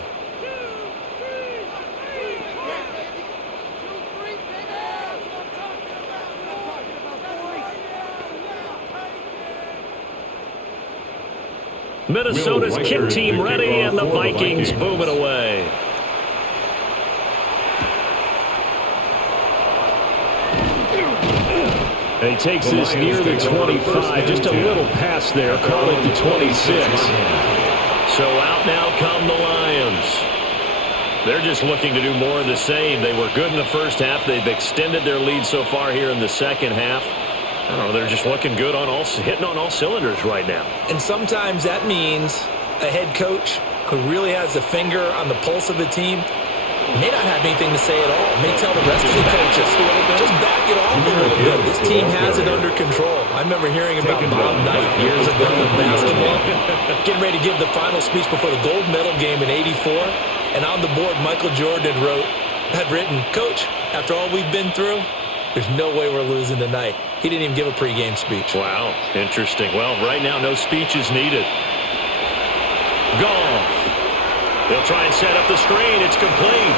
Minnesota's kick team ready, and the Vikings boom it away. He takes this near the 25, just a little pass there, call it the 26. So out now come the Lions. They're just looking to do more of the same. They were good in the first half. They've extended their lead so far here in the second half. I don't know, they're just looking good on hitting on all cylinders right now. And sometimes that means a head coach who really has a finger on the pulse of the team may not have anything to say at all. May tell the rest of the coaches, just back it off a little bit. This team has it under control. I remember hearing about Bob Knight years ago in basketball, getting ready to give the final speech before the gold medal game in '84. And on the board, Michael Jordan had written, "Coach, after all we've been through, there's no way we're losing tonight." He didn't even give a pregame speech. Wow, interesting. Well, right now, no speech is needed. Goff. They'll try and set up the screen. It's complete.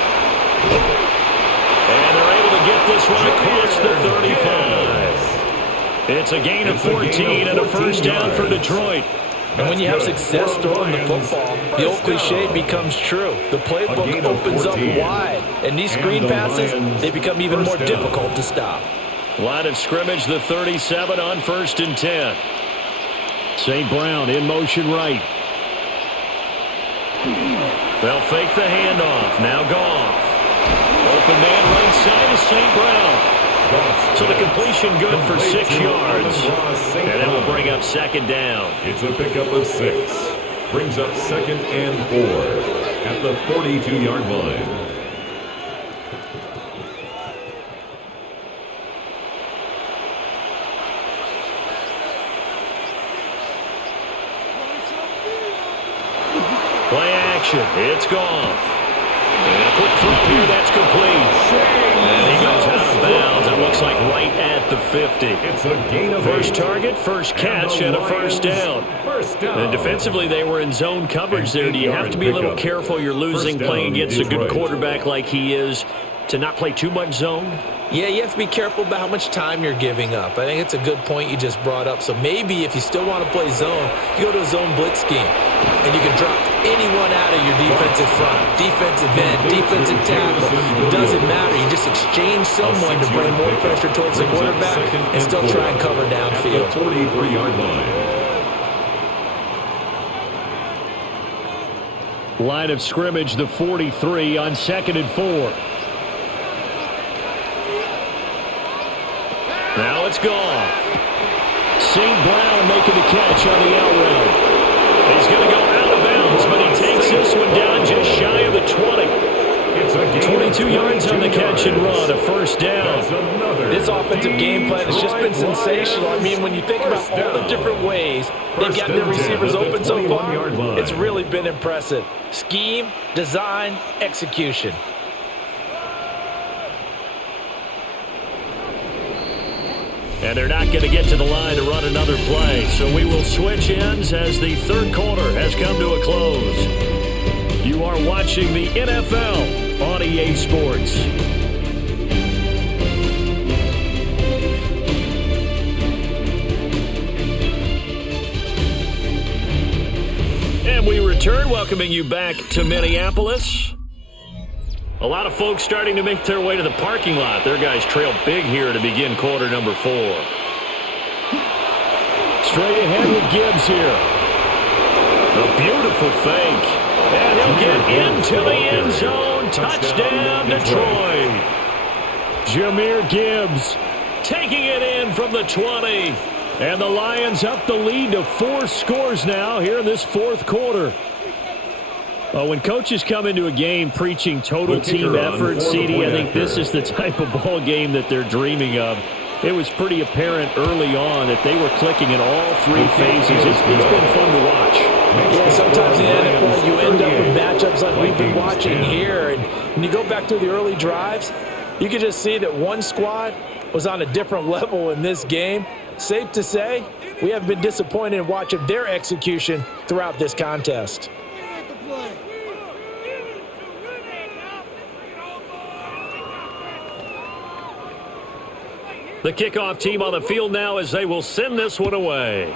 And they're able to get this one across the 35. It's a gain of 14 and a first down for Detroit. And when you have success throwing the football, The old cliche becomes true. The playbook opens up wide, and these screen passes, they become even more difficult to stop. Line of scrimmage, the 37 on 1st and 10. St. Brown in motion right. They'll fake the handoff. Now Goff. Open man right side is St. Brown. So the completion good for 6 yards. And that will bring up 2nd down. It's a pickup of 6. Brings up 2nd and 4 at the 42-yard line. Play action. It's Goff. And a quick throw here. That's complete. And he goes out of bounds. It looks like right at the 50. It's a gain of 8. First target, first catch, and a first down. And defensively, they were in zone coverage there. Do you have to be a little careful? You're losing playing against a good quarterback like he is to not play too much zone? Yeah, you have to be careful about how much time you're giving up. I think it's a good point you just brought up. So maybe if you still want to play zone, you go to a zone blitz scheme. And you can drop anyone out of your defensive front, defensive end, defensive tackle. It doesn't matter. You just exchange someone to bring more pressure towards the quarterback and still try and cover downfield. 43-yard line. Line of scrimmage, the 43 on 2nd and 4. Now it's Goff. St. Brown making the catch on the out route. He's going to go out of bounds, but he takes this one down just shy of the 20. 22 yards on the catch and run, a first down. This offensive game plan has just been sensational. I mean, when you think about all the different ways they've gotten their receivers open so far, it's really been impressive. Scheme, design, execution. And they're not going to get to the line to run another play. So we will switch ends as the third quarter has come to a close. You are watching the NFL on EA Sports. And we return, welcoming you back to Minneapolis. A lot of folks starting to make their way to the parking lot. Their guys trail big here to begin quarter number 4. Straight ahead with Gibbs here. A beautiful fake. And he'll get into the end zone. Touchdown, Detroit. Jahmyr Gibbs taking it in from the 20. And the Lions up the lead to 4 scores now here in this fourth quarter. When coaches come into a game preaching total team effort, CD, I think this is the type of ball game that they're dreaming of. It was pretty apparent early on that they were clicking in all 3 phases. It's been fun to watch. Yeah, sometimes in the NFL you end up with matchups like we've been watching here. And when you go back to the early drives, you can just see that one squad was on a different level in this game. Safe to say, we have been disappointed in watching their execution throughout this contest. The kickoff team on the field now as they will send this one away.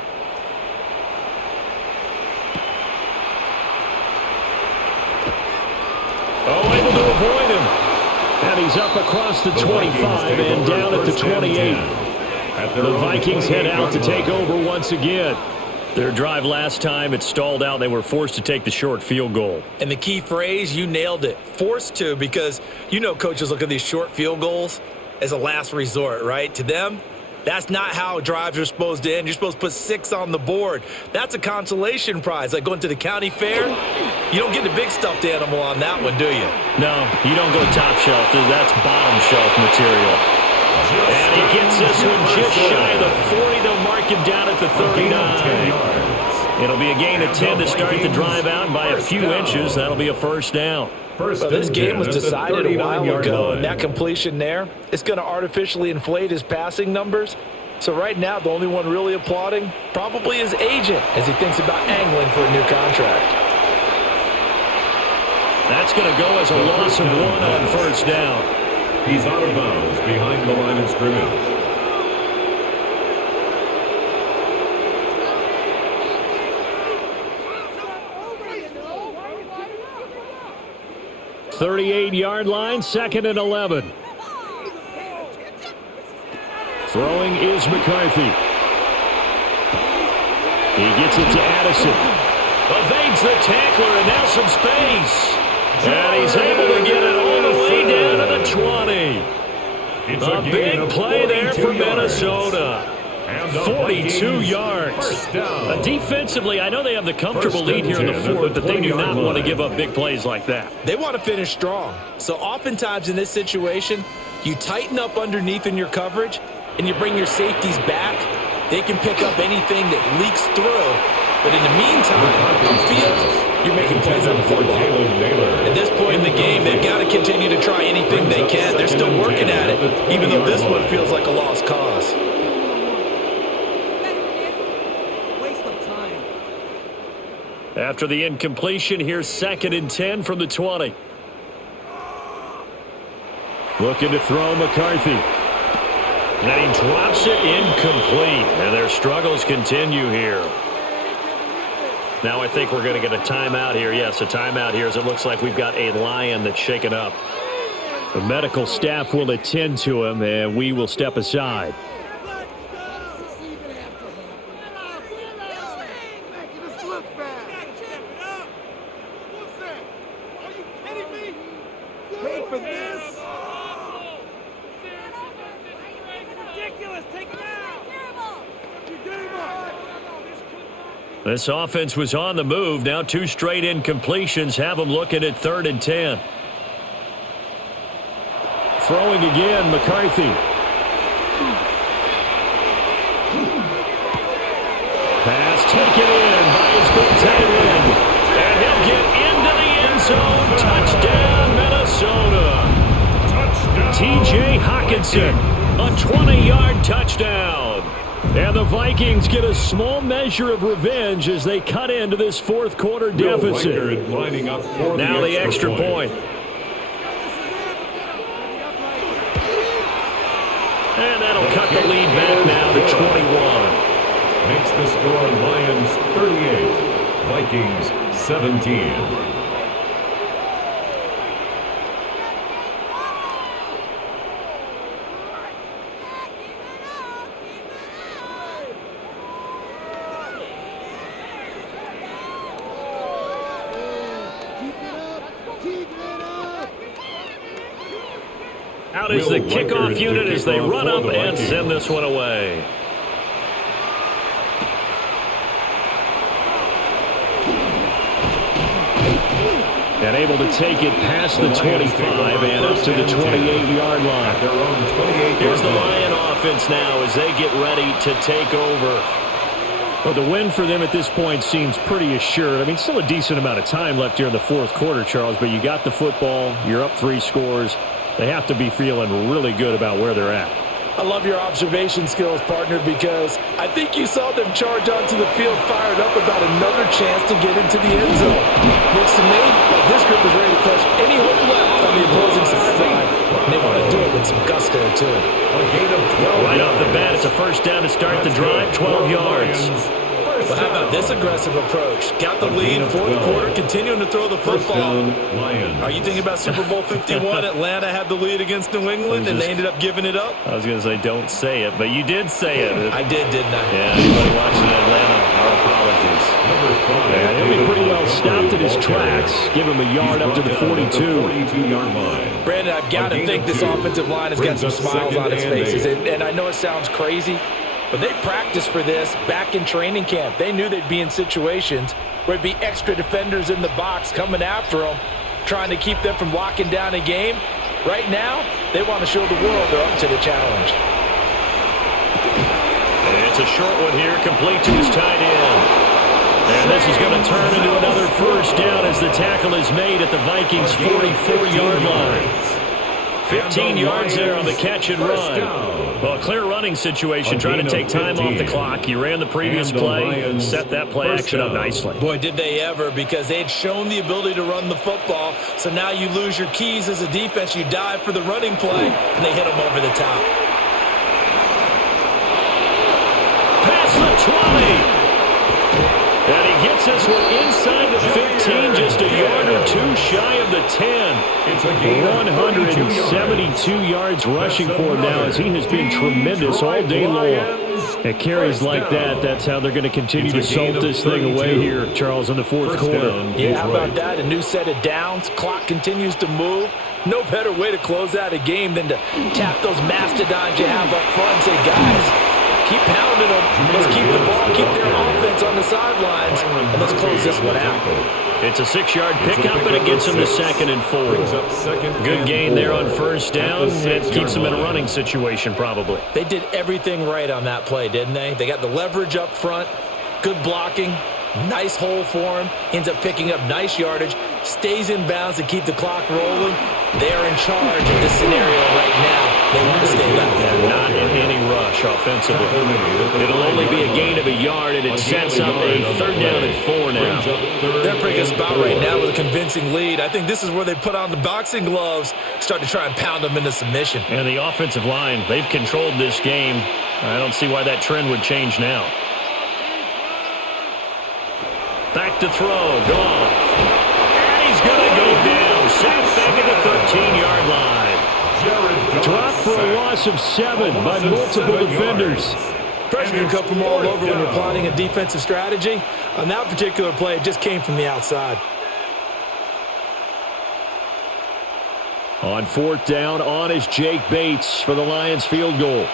Oh, able to avoid him. And he's up across the 25 and down at the 28. The Vikings head out to take over once again. Their drive last time, it stalled out. They were forced to take the short field goal. And the key phrase, you nailed it. Forced to, because you know coaches look at these short field goals as a last resort, right? To them, that's not how drives are supposed to end. You're supposed to put 6 on the board. That's a consolation prize. Like going to the county fair, you don't get the big stuffed animal on that one, do you? No, you don't go top shelf. That's bottom shelf material. And he gets this one just shy of the 40. They'll mark him down at the 39. It'll be a gain of 10 to start the drive out by a few inches. That'll be a first down. Well, this game was decided a while ago, and that completion there, it's going to artificially inflate his passing numbers. So right now, the only one really applauding probably his agent as he thinks about angling for a new contract. That's going to go as a loss of 1 on first down. He's out of bounds behind the line of scrimmage. 38-yard line, 2nd and 11. Throwing is McCarthy. He gets it to Addison. Evades the tackler, and now some space. And he's able to get it all the way down to the 20. A big play there for Minnesota. 42 yards. Defensively, I know they have the comfortable lead here in the fourth, but they do not want to give up big plays like that. They want to finish strong. So oftentimes in this situation, you tighten up underneath in your coverage, and you bring your safeties back. They can pick up anything that leaks through. But in the meantime, on field, you're making plays on the football. At this point in the game, they've got to continue to try anything they can. They're still working at it, even though this one feels like a lost cause. After the incompletion, here's 2nd and 10 from the 20. Looking to throw McCarthy. And he drops it incomplete. And their struggles continue here. Now I think we're going to get a timeout here. Yes, a timeout here as it looks like we've got a Lion that's shaken up. The medical staff will attend to him, and we will step aside. This offense was on the move. Now 2 straight incompletions have them looking at 3rd and 10. Throwing again, McCarthy. Pass taken in by his big tight end. And he'll get into the end zone. Touchdown, Minnesota. T.J. Hockenson, a 20-yard touchdown. And the Vikings get a small measure of revenge as they cut into this fourth quarter deficit. Now the extra point. And that'll cut the lead back now to 21. Makes the score Lions 38, Vikings 17. Out is the kickoff unit as they run up and send this one away. And able to take it past the 25 and up to the 28-yard line. Here's the Lion offense now as they get ready to take over. Well, the win for them at this point seems pretty assured. I mean, still a decent amount of time left here in the fourth quarter, Charles, but you got the football, you're up 3 scores. They have to be feeling really good about where they're at. I love your observation skills, partner, because I think you saw them charge onto the field fired up about another chance to get into the end zone. Looks to me like this group is ready to crush any hope left on the opposing sideline. And they want to do it with some gusto, too. A gain of 12 right off the bat, it's a first down to start the drive, 12 yards. But how about this aggressive approach? Got the lead, fourth quarter, continuing to throw the football. Are you thinking about Super Bowl 51? Atlanta had the lead against New England, and they ended up giving it up? I was going to say, don't say it, but you did say it. I did, didn't I? Yeah, anybody watching Atlanta, our apologies. Yeah, he'll be pretty well stopped at his tracks. Give him a yard up to the 42-yard line. Brandon, I've got to think this offensive line has got some smiles on its faces, and I know it sounds crazy, but they practiced for this back in training camp. They knew they'd be in situations where there'd be extra defenders in the box coming after them, trying to keep them from locking down a game. Right now, they want to show the world they're up to the challenge. And it's a short one here, complete to his tight end. And this is going to turn into another first down as the tackle is made at the Vikings' 44-yard line. 15 yards there on the catch and run. Well, a clear running situation, trying to take time off the clock. You ran the previous play, set that play action up nicely. Boy, did they ever, because they had shown the ability to run the football. So now you lose your keys as a defense. You dive for the running play, and they hit them over the top. Past the 20. And he he gets this one inside the 15, just a yard or two shy of the 10. It's a gain of 172 yards rushing for him now, as he has been tremendous all day long. At carries like that, that's how they're going to continue to salt this thing away here, Charles, in the fourth quarter. Yeah, how about that? A new set of downs. Clock continues to move. No better way to close out a game than to tap those mastodons you have up front and say, guys, keep pounding them. Let's keep the ball, keep their offense on the sidelines, and let's close this one out. It's a 6-yard pickup, and it gets him to 2nd and 4. Good gain there on first down. It keeps them in a running situation, probably. They did everything right on that play, didn't they? They got the leverage up front, good blocking, nice hole for him, ends up picking up nice yardage, stays in bounds to keep the clock rolling. They're in charge of this scenario right now. They want to stay left. And not in any rush offensively. It'll only be a gain of a yard, and it sets up a 3rd down and 4 now. They're in a pretty good spot right now with a convincing lead. I think this is where they put on the boxing gloves, start to try and pound them into submission. And the offensive line, they've controlled this game. I don't see why that trend would change now. Back to throw, Goff. And he's going to go down. Sacked back at the 13-yard line. Dropped for a loss of 7 by multiple defenders. Pressure can come from all over when you're plotting a defensive strategy. On that particular play, it just came from the outside. On 4th down, on is Jake Bates for the Lions field goal.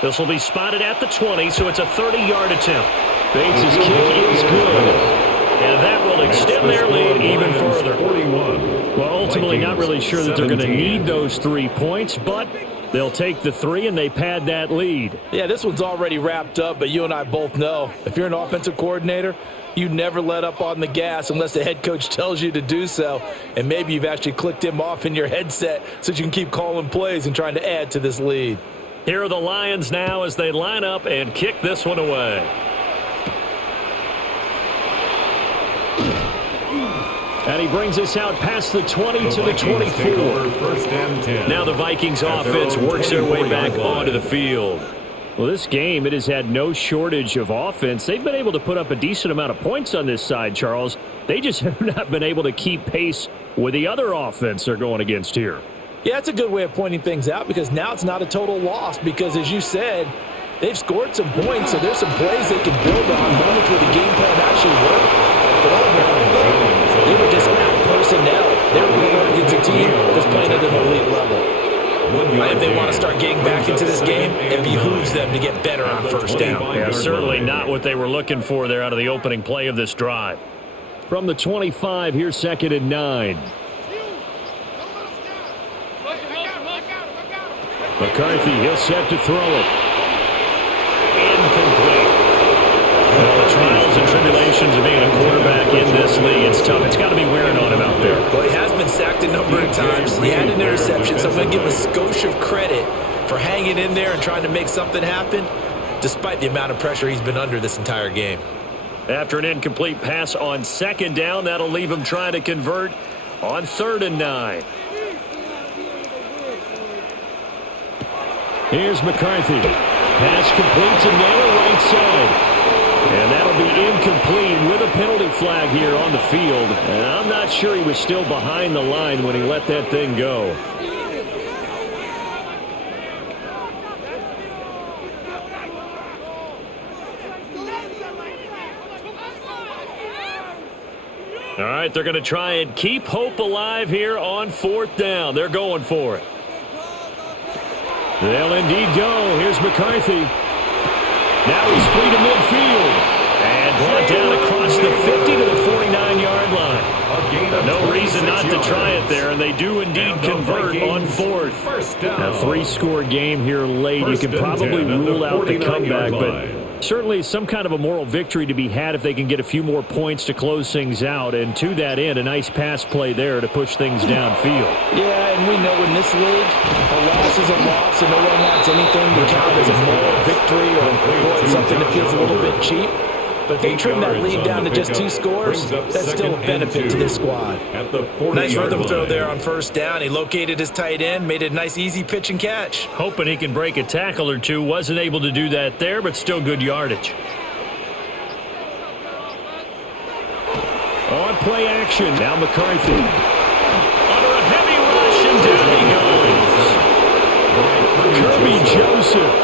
This will be spotted at the 20, so it's a 30-yard attempt. Bates' kick is good. And that will extend their lead even further. Well, ultimately not really sure that they're going to need those 3 points, but they'll take the 3 and they pad that lead. Yeah, this one's already wrapped up, but you and I both know if you're an offensive coordinator, you never let up on the gas unless the head coach tells you to do so. And maybe you've actually clicked him off in your headset so you can keep calling plays and trying to add to this lead. Here are the Lions now as they line up and kick this one away. And he brings us out past the 20 to the 24. Now the Vikings offense works their way back onto the field. Well, this game, it has had no shortage of offense. They've been able to put up a decent amount of points on this side, Charles. They just have not been able to keep pace with the other offense they're going against here. Yeah, it's a good way of pointing things out because now it's not a total loss because, as you said, they've scored some points, so there's some plays they can build on, moments where the game plan actually worked. But overall, they were just out-personnel. They were going up against a team that's playing at an elite level. If they want to start getting back into this game, it behooves them to get better on first down. Yeah, certainly not what they were looking for there out of the opening play of this drive. From the 25, here's 2nd and 9. McCarthy, he'll set to throw it. Incomplete. Well, the trials and tribulations of being a quarterback in this league, it's tough. It's got to be wearing on him out there. Well, he has been sacked a number of times. He had an interception, so I'm going to give him a skosh of credit for hanging in there and trying to make something happen, despite the amount of pressure he's been under this entire game. After an incomplete pass on 2nd down, that'll leave him trying to convert on 3rd and 9. Here's McCarthy. Pass complete to Naylor right side. And that'll be incomplete with a penalty flag here on the field. And I'm not sure he was still behind the line when he let that thing go. All right, they're going to try and keep hope alive here on 4th down. They're going for it. They'll indeed go. Here's McCarthy. Now he's free to midfield. And brought down across the 50 to the 49-yard line. No reason not to try it there, and they do indeed convert on 4th. A 3-score game here late. You can probably rule out the comeback, but certainly some kind of a moral victory to be had if they can get a few more points to close things out. And to that end, a nice pass play there to push things downfield. Yeah, and we know in this league, a loss is a loss, and no one wants anything to count as a moral victory or something that feels a little bit cheap. But if they trim that lead down to just 2 scores, that's still a benefit to this squad. Nice rhythm throw there on 1st down. He located his tight end, made it a nice easy pitch and catch. Hoping he can break a tackle or two. Wasn't able to do that there, but still good yardage. play action. Now McCarthy. Under a heavy rush, and down he goes. Kirby Joseph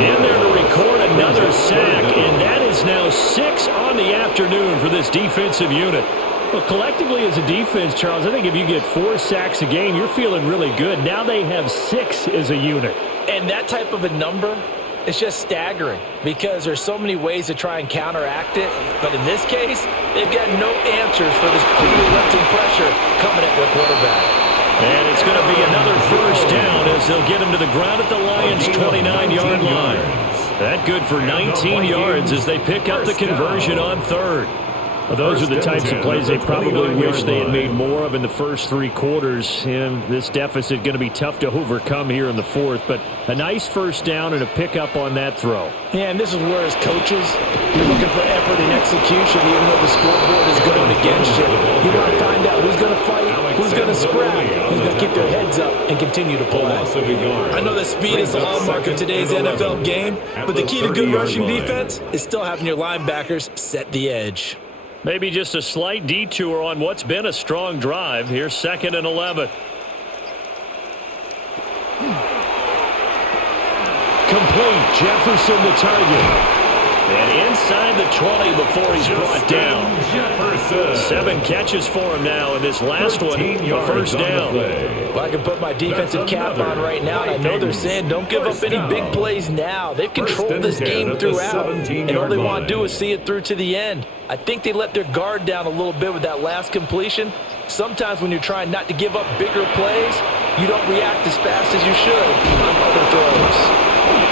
in there to record another sack, and that is now 6 on the afternoon for this defensive unit. Well, collectively as a defense, Charles, I think if you get 4 sacks a game, you're feeling really good. Now they have 6 as a unit. And that type of a number, it's just staggering because there's so many ways to try and counteract it. But in this case, they've got no answers for this unrelenting pressure coming at their quarterback. And it's going to be another first down as they'll get him to the ground at the Lions' 29-yard line. That good for 19 yards as they pick up the conversion on third. Well, those are the types of plays they probably wish they had made more of in the first 3 quarters. And this deficit going to be tough to overcome here in the fourth. But a nice first down and a pickup on that throw. Yeah, and this is where as coaches, you're looking for effort and execution even though the scoreboard is going against you. You want to find out who's going to fight, who's going to scrap, who's going to keep their heads up and continue to play. I know that speed is the hallmark of today's NFL game, but the key to good rushing defense is still having your linebackers set the edge. Maybe just a slight detour on what's been a strong drive. Here's 2nd and 11. Complete. Jefferson the target. And inside the 20 before he's brought down. 7 catches for him now, and this last one, a first down. Well, I can put my defensive cap on right now, and I know they're saying don't give up any big plays now. They've controlled this game throughout, and all they want to do is see it through to the end. I think they let their guard down a little bit with that last completion. Sometimes when you're trying not to give up bigger plays, you don't react as fast as you should on other throws.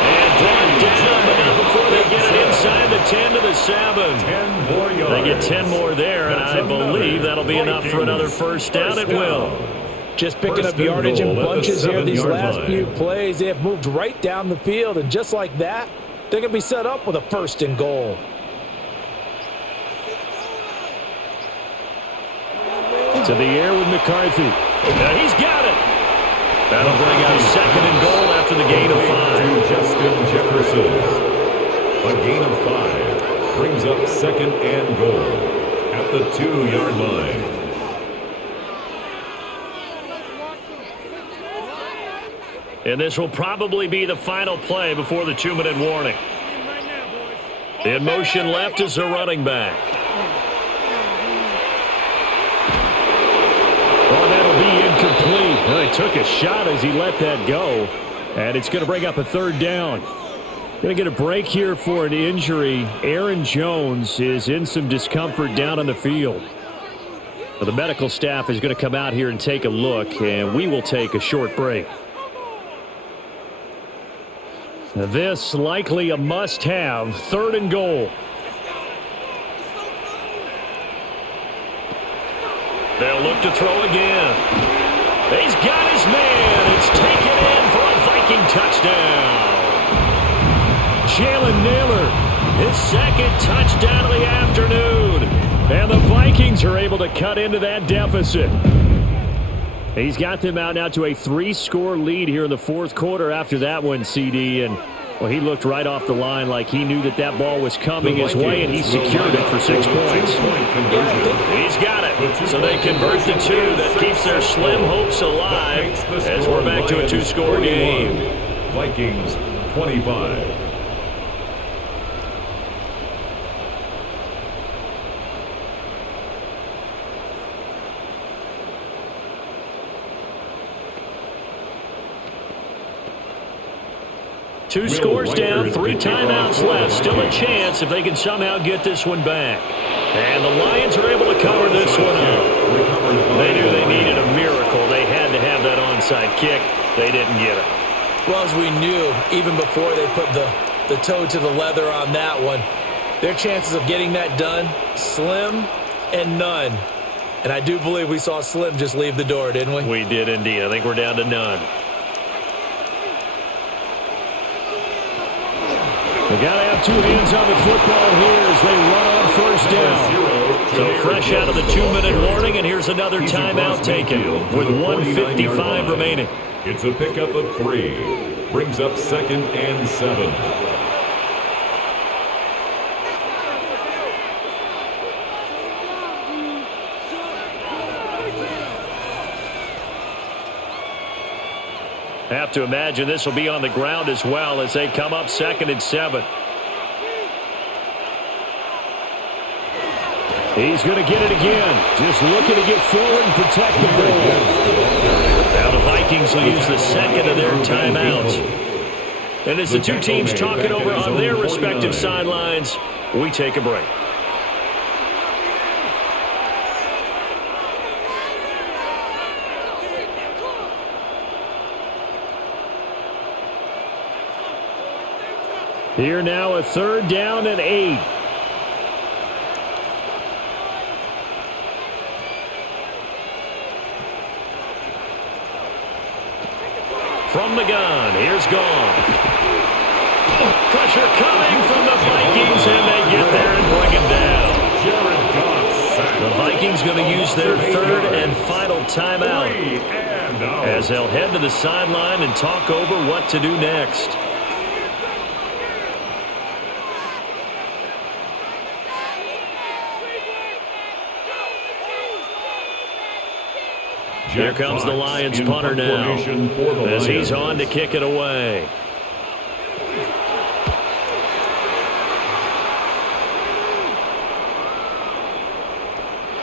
And brought down, but now before they get it inside the 10 to the 7. 10 more yards. They get 10 more there, and I believe that'll be enough for another first down. It will. Just picking up yardage in bunches here these last few plays. They have moved right down the field, and just like that, they're going to be set up with a 1st and goal. To the air with McCarthy. Now he's got it. That'll bring out 2nd and goal after the gain of 5. Justin Jefferson. A gain of 5 brings up 2nd and goal at the 2-yard line. And this will probably be the final play before the 2-minute warning. In motion left is the running back. Oh, that'll be incomplete. Well, he took a shot as he let that go. And it's going to bring up a 3rd down. Going to get a break here for an injury. Aaron Jones is in some discomfort down on the field. Well, the medical staff is going to come out here and take a look, and we will take a short break. Now this likely a must-have, 3rd and goal. They'll look to throw again. He's got his man. It's taken in for a Viking touchdown. Jalen Naylor, his 2nd touchdown of the afternoon. And the Vikings are able to cut into that deficit. He's got them out now to a 3-score lead here in the 4th quarter after that one, CD. And, well, he looked right off the line like he knew that that ball was coming his way, and he secured it for 6 points. He's got it. So they convert the 2. That keeps their slim hopes alive as we're back to a 2-score game. Vikings 25. Two scores down, 3 timeouts left. Still a chance if they can somehow get this one back. And the Lions are able to cover this one up. They knew they needed a miracle. They had to have that onside kick. They didn't get it. Well, as we knew, even before they put the toe to the leather on that one, their chances of getting that done, slim and none. And I do believe we saw Slim just leave the door, didn't we? We did indeed. I think we're down to none. They got to have 2 hands on the football here as they run on 1st down. So fresh out of the 2-minute warning, and here's another timeout taken with 1:55 remaining. It's a pickup of 3. Brings up 2nd and 7. Have to imagine this will be on the ground as well as they come up 2nd and 7. He's going to get it again. Just looking to get forward and protect the ball. Now the Vikings will use the second of their timeouts. And as the two teams talk it over on their respective sidelines, we take a break. Here now a 3rd down and 8. From the gun, here's Gone. Pressure coming from the Vikings, and they get there and bring him down. The Vikings going to use their 3rd and final timeout as they'll head to the sideline and talk over what to do next. Here comes the Lions punter now as he's on to kick it away.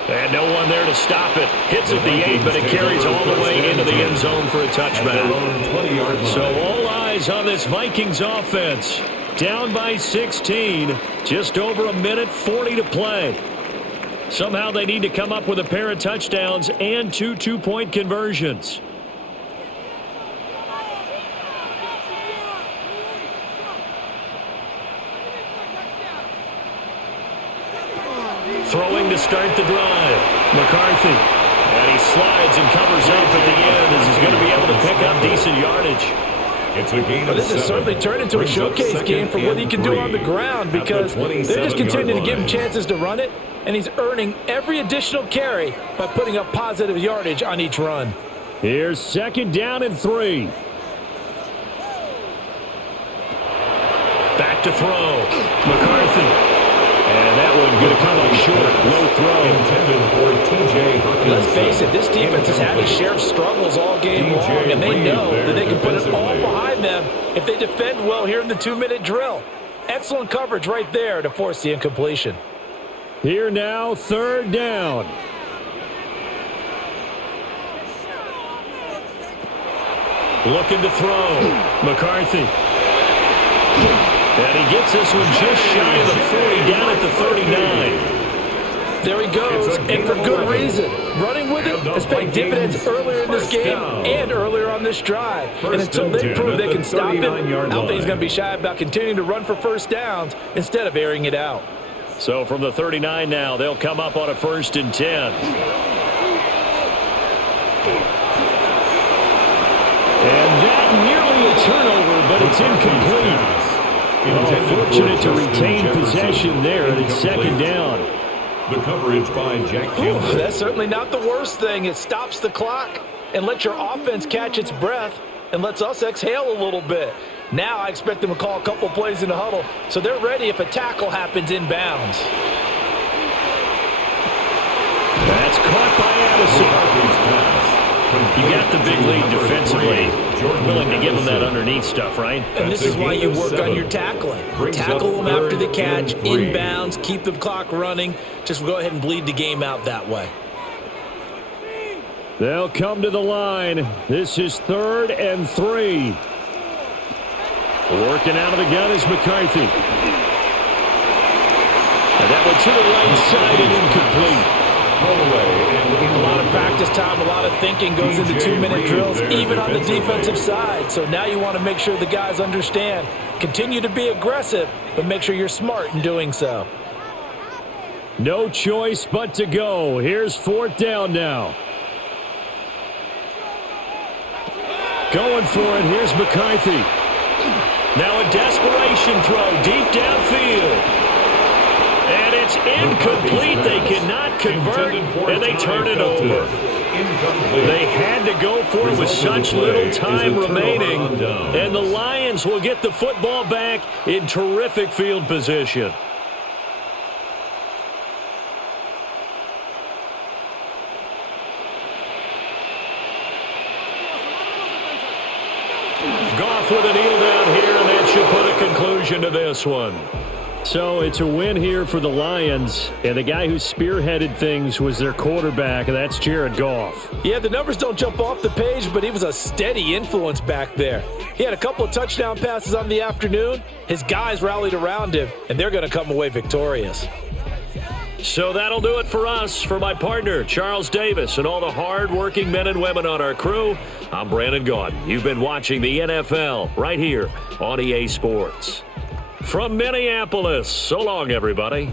And no one there to stop it. Hits at the 8, but it carries all the way into the end zone for a touchback. So all eyes on this Vikings offense. Down by 16. Just over a minute 40 to play. Somehow they need to come up with a pair of touchdowns and 2 two-point conversions. Throwing to start the drive. McCarthy. And he slides and covers up at the end as he's going to be able to pick up decent yardage. It's a gain of this has certainly turned into a showcase game for what he can do on the ground because they're just continuing to give him chances to run it, and he's earning every additional carry by putting up positive yardage on each run. Here's 2nd down and 3. Back to throw. McCarthy. And that one going to come up short. Low throw. Intended for T.J. Hawkins. Let's face it, this defense has had its share of struggles all game long, and they know that they can put it all behind them if they defend well here in the 2-minute drill. Excellent coverage right there to force the incompletion. Here now, 3rd down. Looking to throw. McCarthy. And he gets this one just shy of the 40, down at the 39. There he goes, and for good reason. Running with it has paid dividends earlier in this game and earlier on this drive. And until they prove they can stop it, I don't think he's going to be shy about continuing to run for first downs instead of airing it out. So from the 39 now, they'll come up on a 1st and 10. And that nearly a turnover, but it's incomplete. Fortunate to retain possession there, and it's 2nd down. The coverage by Jack Campbell. That's certainly not the worst thing. It stops the clock and lets your offense catch its breath and lets us exhale a little bit. Now I expect them to call a couple plays in the huddle, so they're ready if a tackle happens inbounds. That's caught by Addison. You got the big lead defensively. Willing to give them that underneath stuff, right? And this is why you work on your tackling. Tackle them after the catch, inbounds, keep the clock running. Just go ahead and bleed the game out that way. They'll come to the line. This is 3rd and 3. Working out of the gun is McCarthy. And that one to the right side and incomplete. A lot of practice time, a lot of thinking goes into 2-minute drills, even on the defensive side. So now you want to make sure the guys understand. Continue to be aggressive, but make sure you're smart in doing so. No choice but to go. Here's 4th down now. Going for it. Here's McCarthy. Now a desperation throw deep downfield. And it's incomplete. They cannot convert, and they turn it over. They had to go for it with such little time remaining. And the Lions will get the football back in terrific field position. Goff with a kneel down here, and that should put a conclusion to this one. So it's a win here for the Lions, and the guy who spearheaded things was their quarterback, and that's Jared Goff. Yeah, the numbers don't jump off the page, but he was a steady influence back there. He had a couple of touchdown passes on the afternoon. His guys rallied around him, and they're going to come away victorious. So that'll do it for us. For my partner, Charles Davis, and all the hard-working men and women on our crew, I'm Brandon Gaudin. You've been watching the NFL right here on EA Sports. From Minneapolis, so long, everybody.